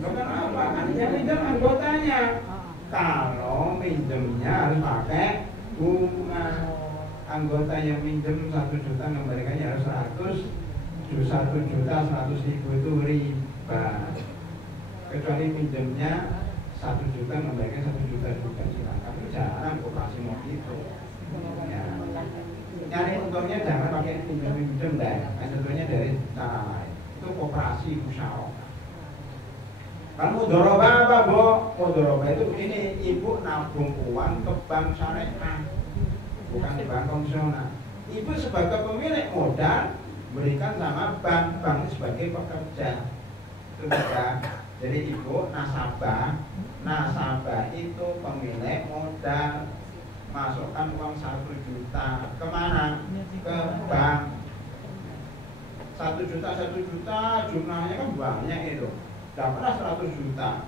Kenapa? Kan yang pinjam anggotanya. Kalau pinjamnya harus pakai bunga. Anggota yang minjem 1 juta memberikannya harus 1.100.000 itu riba. Kecuali pinjamnya 1 juta memberikan 1 juta juga silakan. Tapi jarang koperasi mau gitu. Ya. Nyari untungnya jangan pakai pinjam deh. Contohnya dari cara lain. Itu koperasi musyawarah. Kalau mudharabah apa, Bu? Mudharabah itu ini, ibu nabung uang ke bank syariah, bukan di bank konvensional. Ibu sebagai pemilik modal berikan sama bank sebagai pekerja. Itu juga. Jadi ibu nasabah itu pemilik modal, masukkan uang 1 juta kemana? Ke bank. 1 juta jumlahnya kan banyak itu. Dapatlah 100 juta.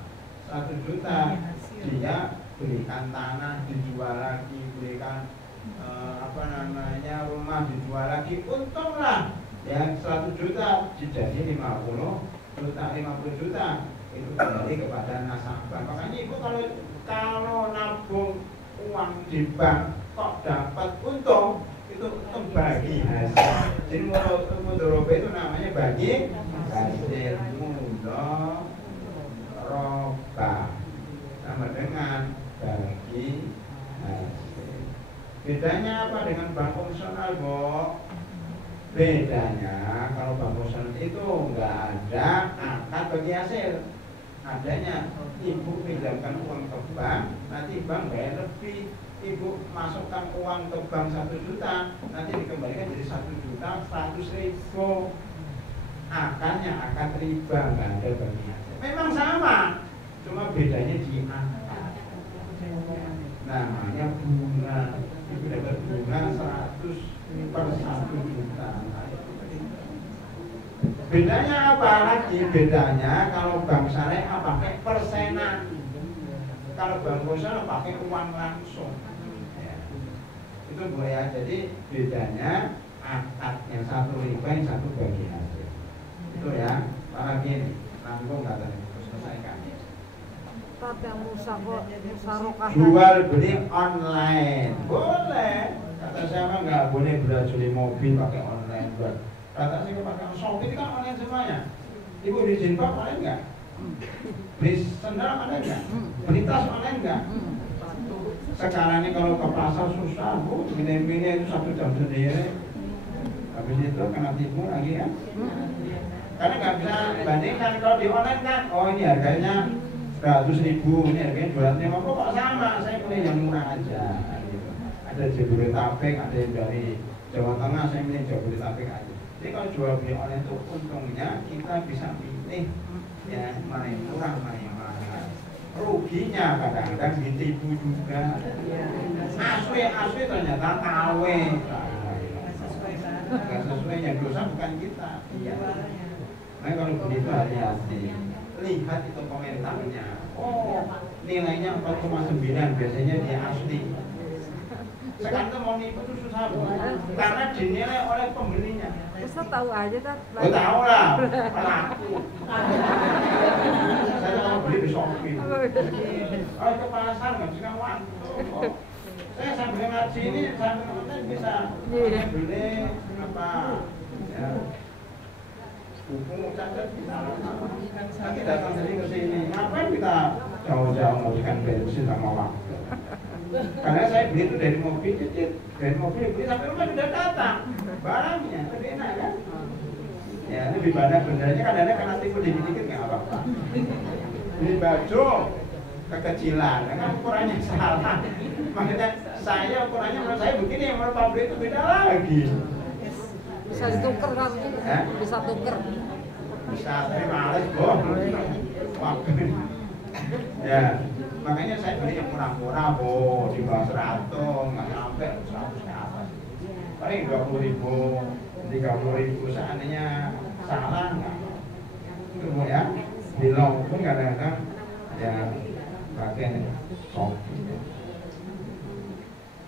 1 juta dia belikan tanah, dijual lagi, belikan rumah, dijual lagi, untunglah ya 100 juta jadi 50 juta itu kembali kepada nasabah. Makanya ibu kalau nabung uang di bank kok dapat untung, itu bagi hasil. Jadi mudharabah itu namanya bagi hasil. Mudharabah sama dengan bagi hasil. Bedanya apa dengan bank konvensional, Bu? Bedanya kalau bank konvensional itu nggak ada akad bagi hasil. Adanya ibu pinjamkan uang ke bank, nanti bank bayar lebih. Ibu masukkan uang ke bank 1 juta, nanti dikembalikan jadi 1.100.000. Akadnya akad riba, nggak ada bagi hasil. Memang sama, cuma bedanya di akad. Namanya bunga. Ibu dapat bunga 100 per 1 juta. Bedanya apa lagi? Bedanya kalau bank syariah pakai persenan, kalau bank konvensional pakai uang langsung. Ya. Itu boleh ya. Jadi bedanya akad, yang satu riba, yang satu bagi hasil. Itu ya. Apalagi ini nanggung kata terus selesaikan. Tapi musyarakah Jual beli online boleh. Kata saya nggak boleh jual mobil pakai online. Kata saya pakai Shopee itu kan online semuanya. Ibu beli jilbab online nggak? Beli sendal online nggak? Beli tas online nggak? Sekarang ini kalau ke pasar susah, Bu, milih-milih itu 1 jam sendiri. Habis itu kena tipu lagi ya. Karena nggak bisa bandingkan kalau di online kan, oh ini harganya 100.000, ini harganya 250, kok sama, saya pilih yang murah aja. Gitu. Ada Jabodetabek, ada yang dari Jawa Tengah, saya pilih Jabodetabek aja. Jadi kalau jual beli online itu untungnya kita bisa pilih ya mana yang murah, mana yang mahal. Ruginya kadang-kadang ditipu juga. Asli ternyata KW. Nggak sesuai, yang dosa bukan kita. Iya. Nah kalau begitu hati-hati. Lihat itu komentarnya. Oh, nilainya 4,9, biasanya dia asli. Sekarang tuh mau nipu tuh susah, Bu. Karena dinilai oleh pembelinya. Ustaz tahu aja kan? Oh tahu lah, pelaku. Saya mau beli di Shopee. Kalau ke pasar nggak bisa waktu. Oh. Saya sambil ngaji ini sambil nonton bisa beli apa ya buku cacat bisa. Nanti datang dari ke sini, ngapain kita jauh-jauh ngobiskan bensin sama waktu? Karena saya beli itu dari mobil, dari mobil beli sampai rumah sudah datang barangnya, lebih enak kan? Ya lebih banyak benernya kadang-kadang karena tipu dikit-dikit nggak apa-apa. Beli baju kekecilan, kan ukurannya salah. Makanya saya ukurannya menurut saya begini, yang menurut pabrik itu beda lagi. Bisa ditukar kan? Bisa tuker. Bisa, tapi males boh. Ya, makanya saya beli yang murah-murah boh, di bawah 100, nggak sampai 100 ke atas. Paling 20.000, 30.000, seandainya salah nggak? Itu boh ya, di long pun kadang-kadang ya pakai Shopee.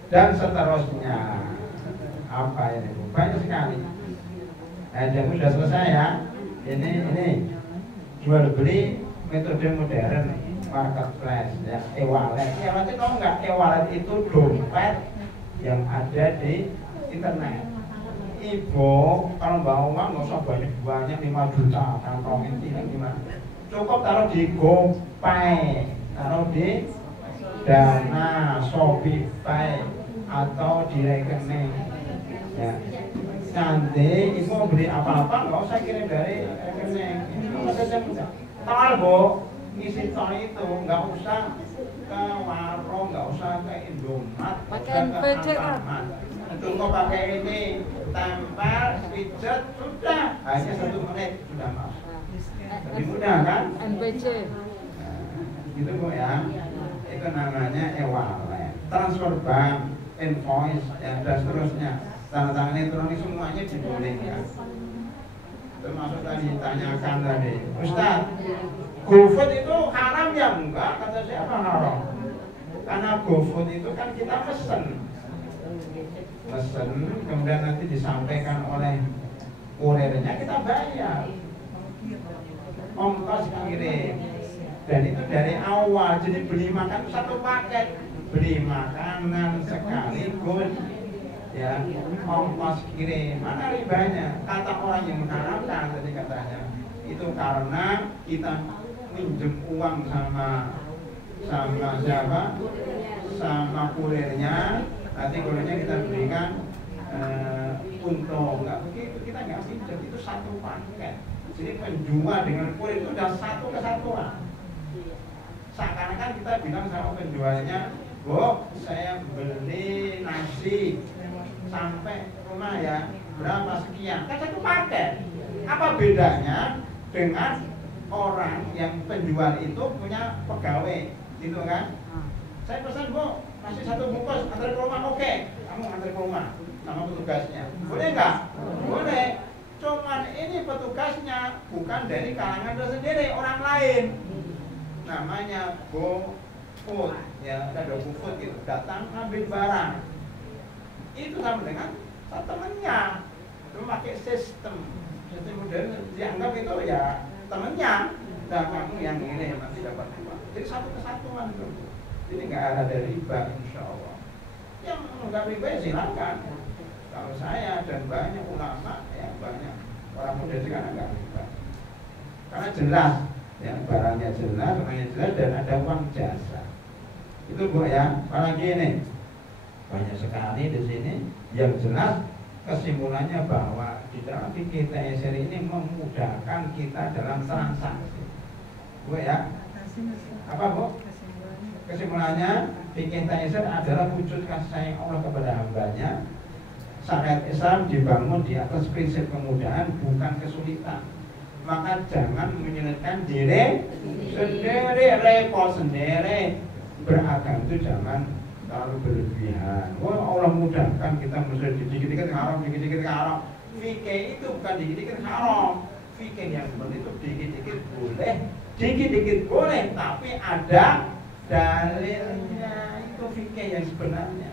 Dan seterusnya apa ini? Banyak sekali. Jamu sudah selesai ya. Ini jual beli metode modern, marketplace ya, e-wallet. E-wallet itu enggak? E-wallet itu dompet yang ada di internet. Ibu kalau bawa uang nggak usah banyak 5 juta, kantongin tidak gimana? Cukup taruh di GoPay, taruh di Dana, Shopify atau di rekening ya. Nanti ibu mau beli apa-apa nggak usah kirim dari rekening, itu saja mudah. Tahu Bu, ngisi tol itu nggak usah ke warung, nggak usah ke Indomaret, pakai NPC kan? Cukup pakai ini, tempel, widget, sudah hanya 1 menit sudah masuk. Lebih mudah kan? NPC. Gitu Bu ya. Itu namanya e-wallet, transfer bank, invoice ya, dan seterusnya. Tanda tangan elektronik semuanya dibolehkan. Termasuk tadi tanyakan tadi, Ustaz, GoFood itu haram ya? Enggak, kata siapa haram? Karena GoFood itu kan kita pesen, kemudian nanti disampaikan oleh kurirnya, kita bayar, ongkos kirim. Dan itu dari awal, jadi beli makan 1 paket, beli makanan sekaligus ya, ongkos kirim. Mana ribanya? Kata orang yang mengharapkan tadi katanya itu karena kita minjem uang sama siapa? Sama kurirnya, nanti kurirnya kita berikan untung. Enggak begitu, kita nggak minjem, itu 1 paket. Jadi penjual dengan kurir itu udah 1 kesatuan. Seakan-akan kita bilang sama penjualnya, Bu, saya beli nasi sampai rumah ya, berapa sekian, kan 1 paket. Apa bedanya dengan orang yang penjual itu punya pegawai, gitu kan? Saya pesan, Bu, nasi 1 bungkus, antar ke rumah, oke, kamu antar ke rumah sama petugasnya, boleh nggak? Boleh. Cuman ini petugasnya bukan dari kalangan tersendiri, orang lain. Namanya GoFood ya, ada GoFood gitu, datang ambil barang itu sama dengan temennya, itu pakai sistem modern, dianggap itu ya temennya. Nah kamu yang ini nanti dapat uang, jadi 1 kesatuan itu. Jadi nggak ada riba, insya Allah. Yang nggak riba ya silakan. Kalau saya dan banyak ulama ya, banyak orang muda sekarang nggak riba. karena jelas ya, barangnya jelas, orangnya jelas, dan ada uang jasa. Itu Bu ya. Apalagi ini banyak sekali di sini yang jelas kesimpulannya bahwa di dalam fikih ta'sir ini memudahkan kita dalam transaksi. Bu ya. Apa Bu? Kesimpulannya fikih ta'sir adalah wujud kasih sayang Allah kepada hambanya. Syariat Islam dibangun di atas prinsip kemudahan, bukan kesulitan. Maka jangan menyulitkan diri sendiri, repot sendiri. Beragam itu jangan terlalu berlebihan. Wah, Allah mudahkan kita mesti dikit-dikit haram, dikit-dikit haram. Fikih itu bukan dikit-dikit haram. Fikih yang benar itu dikit-dikit boleh, dikit-dikit boleh, tapi ada dalilnya. Itu fikih yang sebenarnya.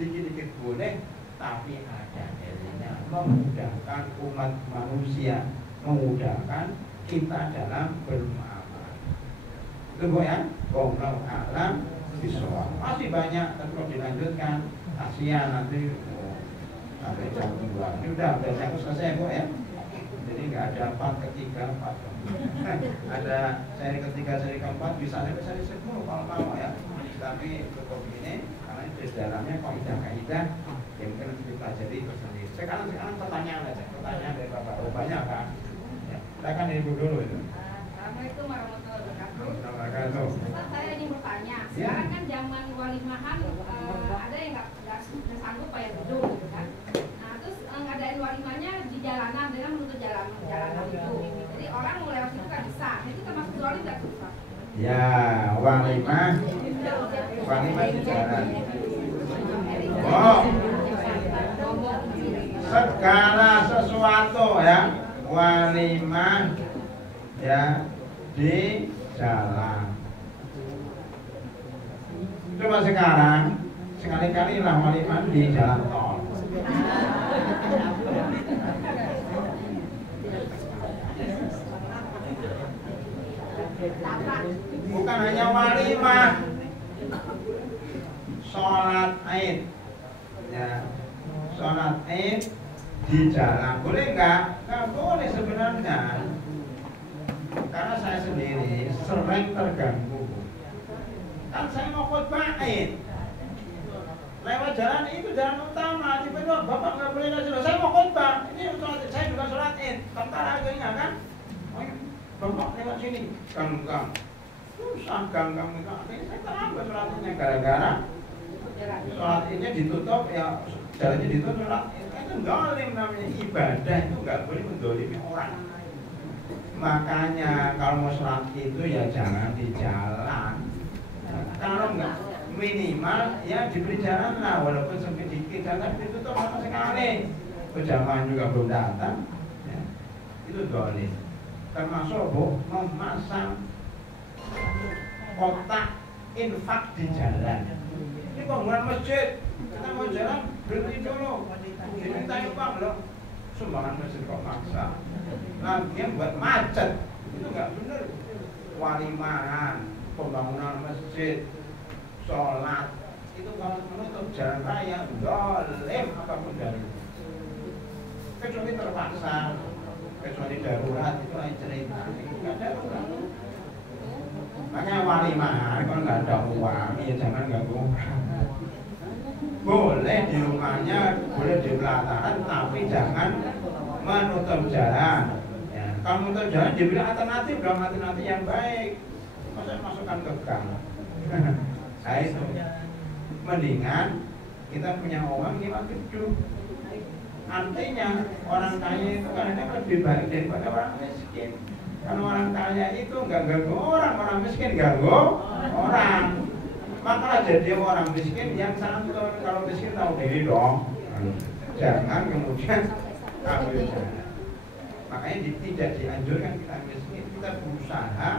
Dikit-dikit boleh, tapi ada dalilnya. Memudahkan umat manusia, memudahkan kita dalam bermuamalah. Itu Bu ya. Wallahu a'lam bishawab. Masih banyak, tapi kalau dilanjutkan kasihan nanti sampai jam 2. Ini udah jam selesai Bu ya. Jadi nggak ada part ketiga, part keempat. Ada seri ketiga, seri keempat, bisa sampai seri 10 kalau mau ya. Tapi cukup ini karena di dalamnya kaidah-kaidah yang mungkin nanti dipelajari tersendiri. Sekarang pertanyaan aja, pertanyaan dari Bapak. Oh, banyak kan? Ya, silakan Ibu dulu itu. Assalamualaikum warahmatullahi wabarakatuh. Ustaz, saya ingin bertanya. Sekarang kan zaman walimahan ada yang nggak sanggup bayar gedung, gitu kan? Nah, terus ngadain walimahnya di jalanan dengan menutup jalanan itu. Jadi orang mau lewat situ kan bisa. Itu termasuk zalim nggak tuh, Ustaz? Ya, walimah di jalan. Oh, segala sesuatu ya, walimah ya di jalan. Coba sekarang sekali-kali lah walimah di jalan tol. Bukan hanya walimah, sholat Id ya, sholat Id di jalan boleh nggak? Nggak boleh sebenarnya, karena saya sendiri sering terganggu. Kan saya mau khutbah Id lewat jalan itu, jalan utama, tiba-tiba Bapak nggak boleh lewat. Saya mau khutbah, ini sholat, saya juga sholat Id, bentar akhirnya kan, Bapak lewat sini, gang-gang susah, gang-gang itu akhirnya saya terlambat sholatnya gara-gara sholat ini ditutup ya, jalannya ditutup, sholat itu dolim namanya. Ibadah itu nggak boleh mendolimi orang. Makanya kalau mau sholat itu ya jangan di jalan. Kalau nggak minimal ya diberi jalan lah, walaupun sempit dikit, jangan ditutup sama sekali. Berjamaah juga belum datang ya. Itu dolim. Termasuk Bu, memasang kotak infak di jalan. Ini bangunan masjid, kita mau jalan berhenti dulu, dimintai uang loh. Sumbangan masjid kok maksa. Lagian buat macet, itu nggak benar. Walimahan, pembangunan masjid, sholat, itu kalau menutup jalan raya, dolim apapun dari itu. Kecuali terpaksa, kecuali darurat, itu lain cerita. Itu nggak darurat. Makanya walimah kalau nggak ada uang ya jangan ganggu orang. Boleh di rumahnya, boleh di pelataran, tapi jangan menutup jalan ya. Kalau menutup jalan diberi alternatif dong, alternatif yang baik. Masa masukkan ke gang. Nah itu mendingan kita punya uang lewat gedung. Artinya orang kaya itu kadang-kadang lebih baik daripada orang miskin. Karena orang kaya itu nggak ganggu orang, orang miskin ganggu orang. Maka jadi orang miskin yang santun. Kalau miskin tahu diri dong. Jangan kemudian ambil jalan. Makanya tidak dianjurkan kita miskin. Kita berusaha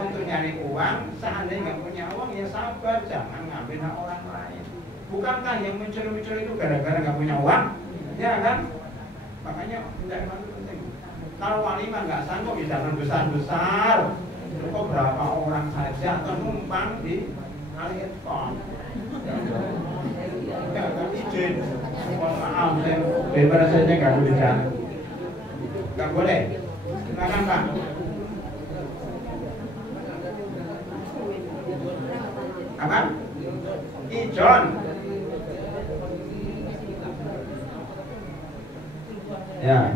untuk nyari uang. Seandainya nggak punya uang ya sabar, jangan ngambil hak orang lain. Bukankah yang mencuri-mencuri itu gara-gara nggak punya uang? Ya kan? Makanya mencari uang itu penting. Kalau walimah nggak sanggup, jangan besar-besar. Cukup berapa orang saja atau numpang di Alieton. Ya kan izin. Mohon maaf, saya bebas saja nggak boleh jalan. Nggak boleh. Silakan Pak. Ijon. Ya.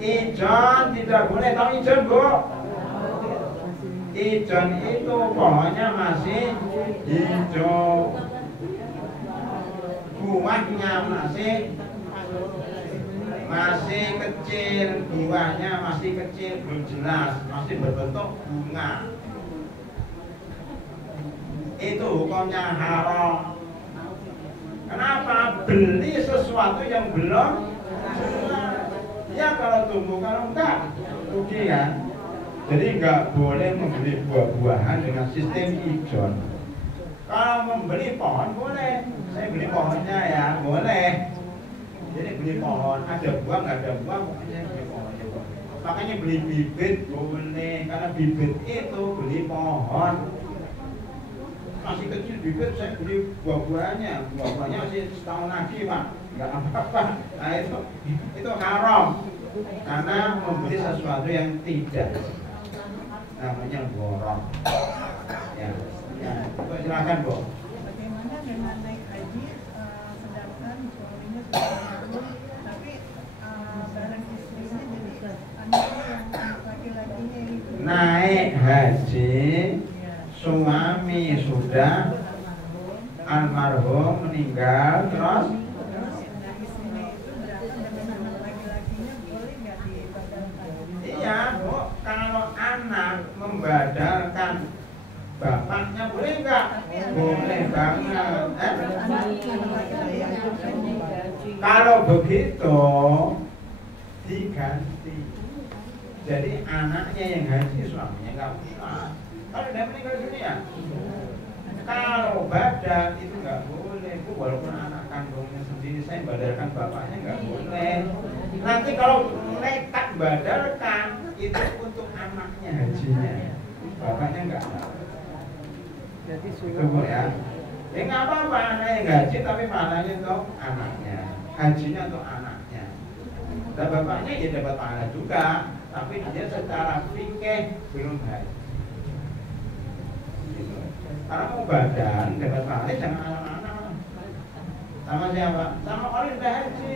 Ijon tidak boleh, tahu ijon, Bu? Ijon itu pohonnya masih hijau, buahnya masih kecil, buahnya masih kecil, belum jelas, masih berbentuk bunga. Itu hukumnya haram. Kenapa? Beli sesuatu yang belum jelas. Ya kalau tumbuh, kalau enggak rugi kan. Jadi enggak boleh membeli buah-buahan dengan sistem ijon. Kalau membeli pohon boleh, saya beli pohonnya ya boleh. Jadi beli pohon, ada buah nggak ada buah, pokoknya beli pohonnya. Makanya beli bibit boleh, karena bibit itu beli pohon. Masih kecil bibit, saya beli buah-buahnya, buah-buahnya masih setahun lagi Pak, nggak apa-apa. Nah itu haram, karena membeli sesuatu yang tidak, namanya borong. Ya, silakan Bu. Bagaimana dengan naik haji, sedangkan suaminya sudah berumur, tapi barang istrinya jadi anaknya yang laki-lakinya itu. Naik haji, suami sudah almarhum meninggal, terus istrinya itu berarti dengan laki-lakinya boleh nggak dibadalkan? iya Bu, kalau anak membadalkan bapaknya boleh nggak? Boleh banget. Kalau begitu diganti. Jadi anaknya yang haji, suaminya nggak usah. Kalau udah meninggal dunia, kalau badal itu nggak boleh. Bu, walaupun anak kandungnya sendiri, saya badalkan bapaknya nggak boleh. Nanti kalau nekat badalkan itu untuk anaknya hajinya, bapaknya nggak tahu. Itu Bu ya. Ya nggak apa-apa, anaknya yang gaji tapi pahalanya untuk anaknya, hajinya untuk anaknya. Dan bapaknya ya dapat pahala juga, tapi dia secara fikih belum haji. Gitu. Karena mau badan dapat pahala jangan anak-anak. Sama siapa? Sama orang yang udah haji.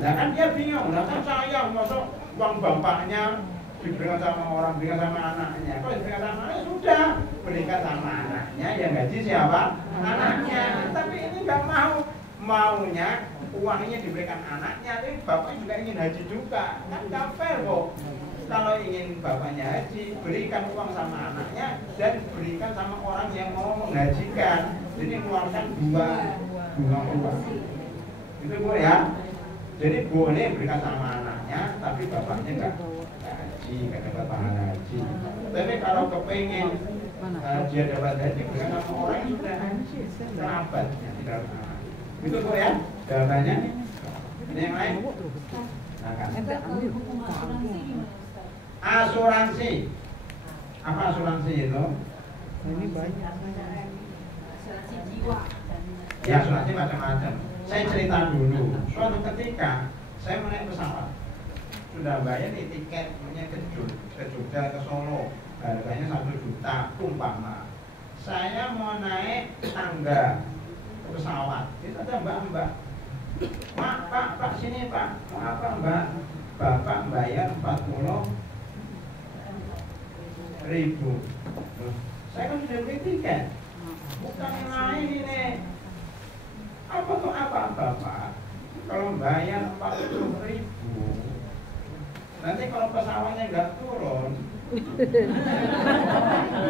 Nah kan dia bingung, nah kan sayang masuk uang bapaknya diberikan sama orang, berikan sama anaknya. Kalau diberikan sama anaknya sudah, berikan sama anaknya, yang gaji siapa? Anaknya. Tapi ini nggak mau, maunya uangnya diberikan anaknya, tapi bapaknya juga ingin haji juga, kan nggak fair kok. Kalau ingin bapaknya haji, berikan uang sama anaknya dan berikan sama orang yang mau menghajikan. Jadi keluarkan dua uang. Itu Bu ya. Jadi boleh berikan sama anaknya, tapi bapaknya nggak haji, nggak dapat pahala haji. Tapi kalau kepengen dia dapat haji, berikan sama orang yang sudah haji, kerabatnya tidak pahala. Itu Bu ya, jawabannya. Ini yang lain? Nah, kan. Asuransi. Apa asuransi itu? Ini banyak. Asuransi jiwa. Ya, asuransi macam-macam. Saya cerita dulu, suatu ketika saya naik pesawat, sudah bayar nih tiketnya ke Jogja, ke Solo, harganya 1 juta umpama. Saya mau naik tangga ke pesawat, itu ada mbak-mbak, Pak, sini Pak, mau apa Mbak? Bapak bayar 40.000. Saya kan sudah beli tiket, bukan yang lain ini. Apa tuh apa Bapak? Kalau bayar 40.000, nanti kalau pesawatnya nggak turun,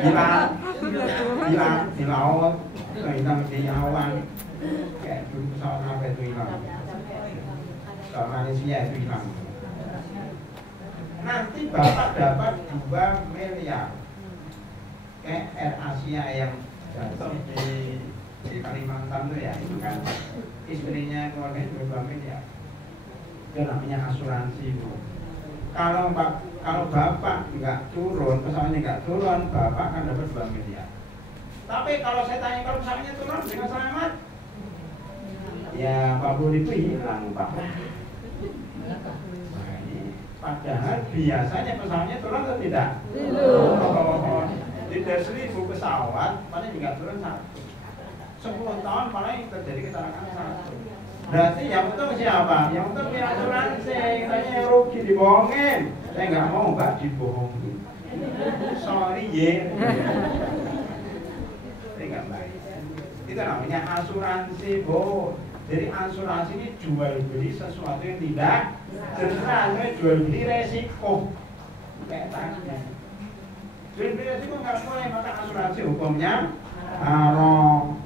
hilang di laut, hilang di awan, kayak dulu pesawat apa itu hilang, pesawat Malaysia itu hilang. Nanti Bapak dapat 2 miliar, kayak Air Asia yang jatuh di Kalimantan tuh ya, itu kan istrinya keluarganya 2 miliar. Itu namanya asuransi Bu. Kalau Bapak nggak turun, pesawatnya nggak turun, Bapak akan dapat 2 miliar. Tapi kalau saya tanya, kalau pesawatnya turun dengan selamat, ya 40.000 hilang Pak. Nah, ini padahal biasanya pesawatnya turun atau tidak? Tidak. Tidak 1.000 pesawat, paling juga turun 1. 10 tahun paling terjadi kecelakaan 1. Berarti yang untung siapa? Yang untung pihak asuransi. Katanya yang rugi dibohongin. Saya nggak mau Mbak dibohongin. Sorry ye. Ini nggak baik. Itu namanya asuransi, Bu. Jadi asuransi ini jual beli sesuatu yang tidak jelas, jual beli resiko. Kayak tadi. Jual beli resiko nggak boleh, maka asuransi hukumnya haram.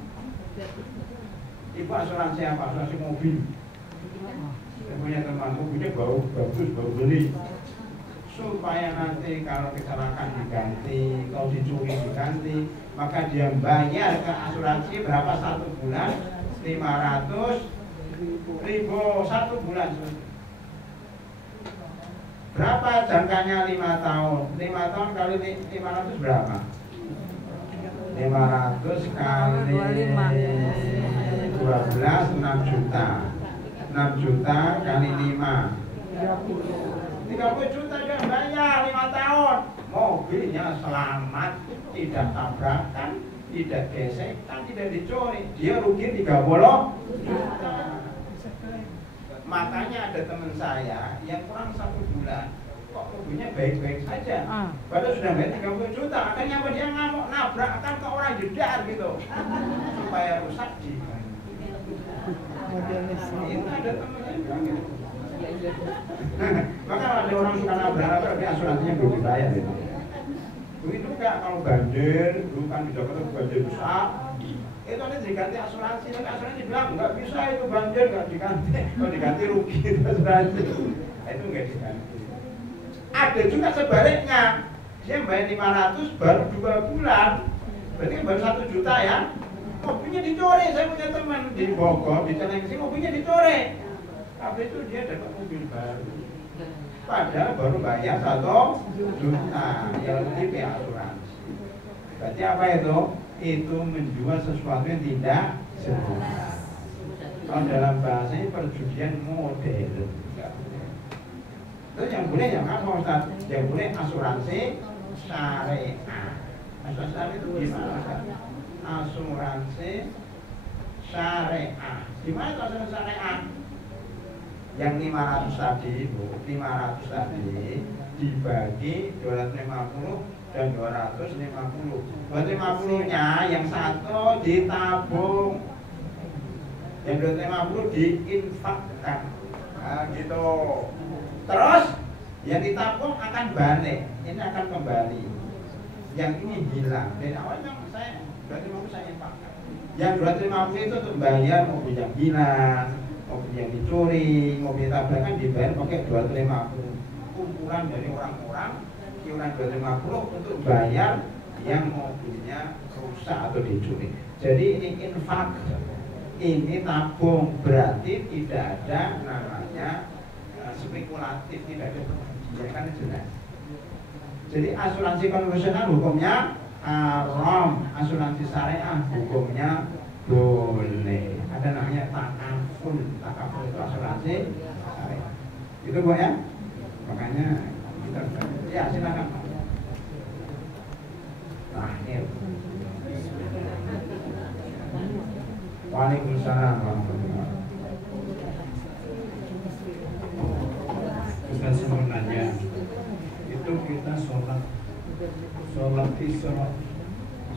Ibu asuransi apa? Asuransi mobil. Saya punya teman, mobilnya bagus, baru beli. Supaya nanti kalau kecelakaan diganti, kalau dicuri diganti, maka dia bayar ke asuransi berapa 1 bulan? 500.000 1 bulan. Berapa jangkanya 5 tahun? 5 tahun kali 500 berapa? 500 kali 12 6 juta. 6 juta kali 5 30 juta dia bayar 5 tahun. Mobilnya selamat, tidak tabrakan, tidak gesekan, tidak dicuri. Dia rugi 30 juta. Makanya ada teman saya yang kurang 1 bulan kok mobilnya baik-baik saja. Padahal sudah bayar 30 juta. Akhirnya apa, dia ngamuk nabrakkan ke orang jedar gitu. Supaya rusak di. Itu ada teman yang bilang gitu. Maka ada orang suka nabrak tapi asuransinya belum dibayar gitu. Begitu enggak kalau banjir, dulu kan di Jakarta banjir besar, itu nanti diganti asuransi, tapi asuransi bilang nggak bisa itu banjir nggak diganti, kalau diganti rugi itu asuransi, itu nggak diganti. Ada juga sebaliknya, dia bayar 500 baru 2 bulan, berarti baru 1 juta ya, mobilnya dicuri. Saya punya teman di Bogor, di Cilengsi, mobilnya dicuri. Tapi itu dia dapat mobil baru. Padahal baru bayar 1 juta yang lebih pihak asuransi. Berarti apa itu? Itu menjual sesuatu yang tidak jelas. Kalau dalam bahasanya perjudian modern. Terus yang boleh yang apa Ustaz? Yang boleh asuransi syariah. Asuransi syariah itu gimana Ustaz? Asuransi syariah. Gimana itu asuransi syariah? Yang 500 tadi Bu, 500 tadi dibagi 250 dan 250. 250-nya yang satu ditabung, yang 250 diinfakkan. Nah, gitu. Terus yang ditabung akan balik, ini akan kembali. Yang ini hilang. Dari awalnya saya 250 saya infakkan. Yang 250 itu untuk bayar mobil yang hilang, mobil yang dicuri, mobil tabrakan dibayar pakai 250. Kumpulan dari orang-orang iuran 250 untuk bayar yang mobilnya rusak atau dicuri. Jadi ini infak, ini tabung, berarti tidak ada namanya spekulatif, tidak ada perjudian, kan jelas. Jadi asuransi konvensional hukumnya haram, asuransi syariah hukumnya boleh. Ada namanya takaful. Takaful itu asuransi syariah. Itu Bu ya. Makanya kita ya silakan. Terakhir. Waalaikumsalam warahmatullahi wabarakatuh. Kita sebenarnya itu kita sholat isra.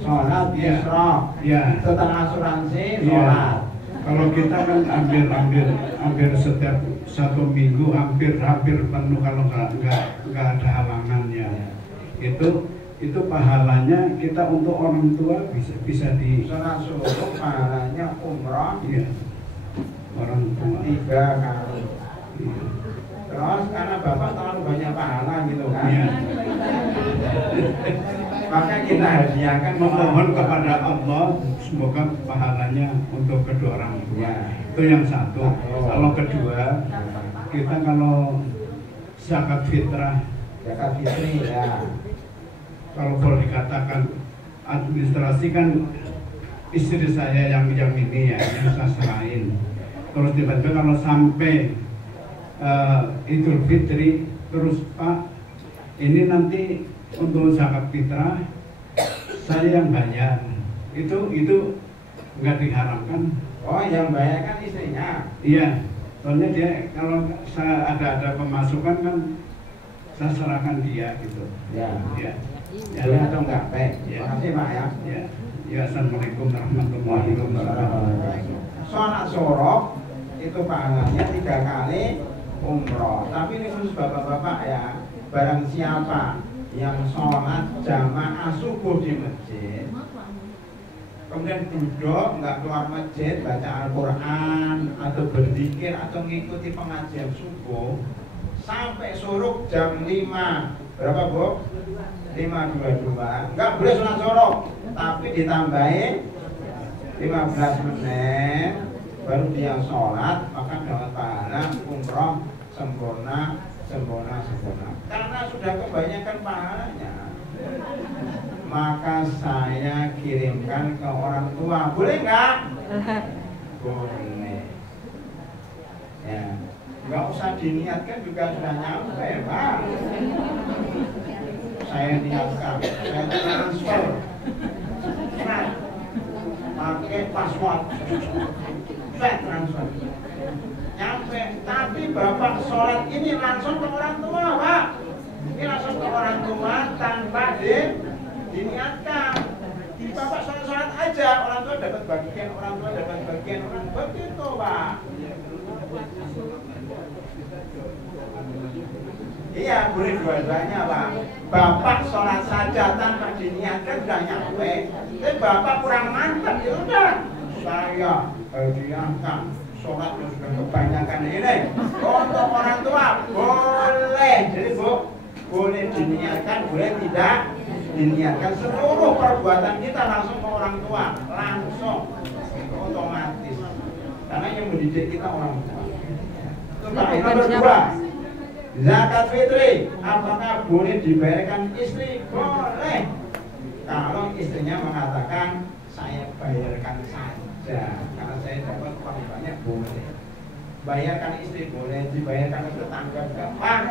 Sholat isra. Ya. Setelah asuransi Ya. sholat. Kalau kita kan hampir setiap 1 minggu hampir penuh kalau nggak ada halangannya. Itu pahalanya kita untuk orang tua bisa di Sholat subuh pahalanya umrah. Iya. Orang tua 3 kali. Iya. Terus karena bapak terlalu banyak pahala gitu kan. Iya. Maka kita hadiahkan Memohon kepada Allah semoga pahalanya untuk kedua orang tua. Ya. Itu yang satu. Kalau kedua, kita kalau zakat fitrah, zakat fitri ya. kalau boleh dikatakan administrasi kan istri saya yang ini ya, yang saya serahin. Terus tiba-tiba kalau sampai Idul Fitri, terus Pak, ini nanti untuk zakat fitrah saya yang bayar. Itu nggak diharamkan. Oh, yang bayarkan istrinya. Iya, soalnya dia kalau ada pemasukan kan saya serahkan dia gitu. Ya. Ya. Boleh atau enggak? Baik. Ya. Terima kasih Pak ya. Ya. Ya, assalamualaikum warahmatullahi wabarakatuh. Sholat sorok itu pahalanya 3 kali umroh. Tapi ini khusus bapak-bapak ya. Barang siapa yang sholat jamaah subuh di masjid, kemudian duduk nggak keluar masjid baca Al-Quran atau berzikir atau mengikuti pengajian subuh sampai suruk jam 5 berapa Bu? 5.22 nggak boleh sholat sorok, tapi ditambahin 15 menit baru dia sholat, maka dapat pahala umroh sempurna karena sudah kebanyakan pahalanya. Maka saya kirimkan ke orang tua, boleh nggak? Boleh ya, nggak usah diniatkan juga sudah nyampe Pak. Saya niatkan, saya transfer pakai password, saya transfer nyampe, tapi bapak sholat ini langsung ke orang tua Pak. Ini langsung ke orang tua tanpa diniatkan. Bapak sholat aja, orang tua dapat bagian, orang tua dapat bagian, orang begitu Pak. Iya, boleh dua-duanya Pak. Bapak sholat saja tanpa diniatkan sudah nyampe. Tapi bapak kurang mantap, ya udah saya hadiahkan sholatnya sudah kebanyakan ini untuk orang tua, boleh. Jadi Bu, boleh diniatkan, boleh tidak diniatkan. Seluruh perbuatan kita langsung ke orang tua, langsung otomatis, karena yang mendidik kita orang tua. Itu nomor 2, zakat fitri. Apakah boleh dibayarkan istri? Boleh, kalau istrinya mengatakan saya bayarkan saja karena saya dapat uang banyak, boleh. Bayarkan istri boleh, dibayarkan ke tetangga gampang.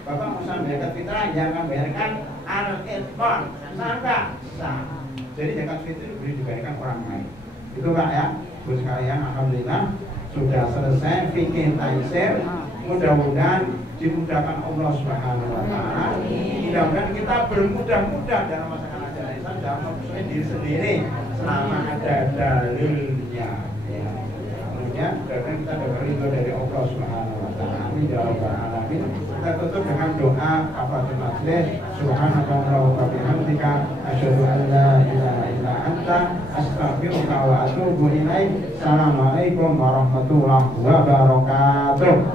Bapak mau zakat fitrah, jangan bayarkan al-itqan, sangka sah. Jadi zakat fitri boleh dibayarkan orang lain. Itu Pak ya, Bu sekalian, alhamdulillah sudah selesai fikih taisir. Mudah-mudahan dimudahkan Allah Subhanahu wa taala. Mudah-mudahan kita bermudah-mudah dalam masakan ajaran Islam, dalam mempersulit diri sendiri selama ada dalilnya. Ya. Kemudian kita dapat ridho dari Allah Subhanahu wa taala. Amin ya rabbal alamin. Kita tutup dengan doa kafaratul majlis. Subhanallah wa bihamdika asyhadu an la ilaha illa anta astaghfiruka wa atubu ilaik. Assalamualaikum warahmatullahi wabarakatuh.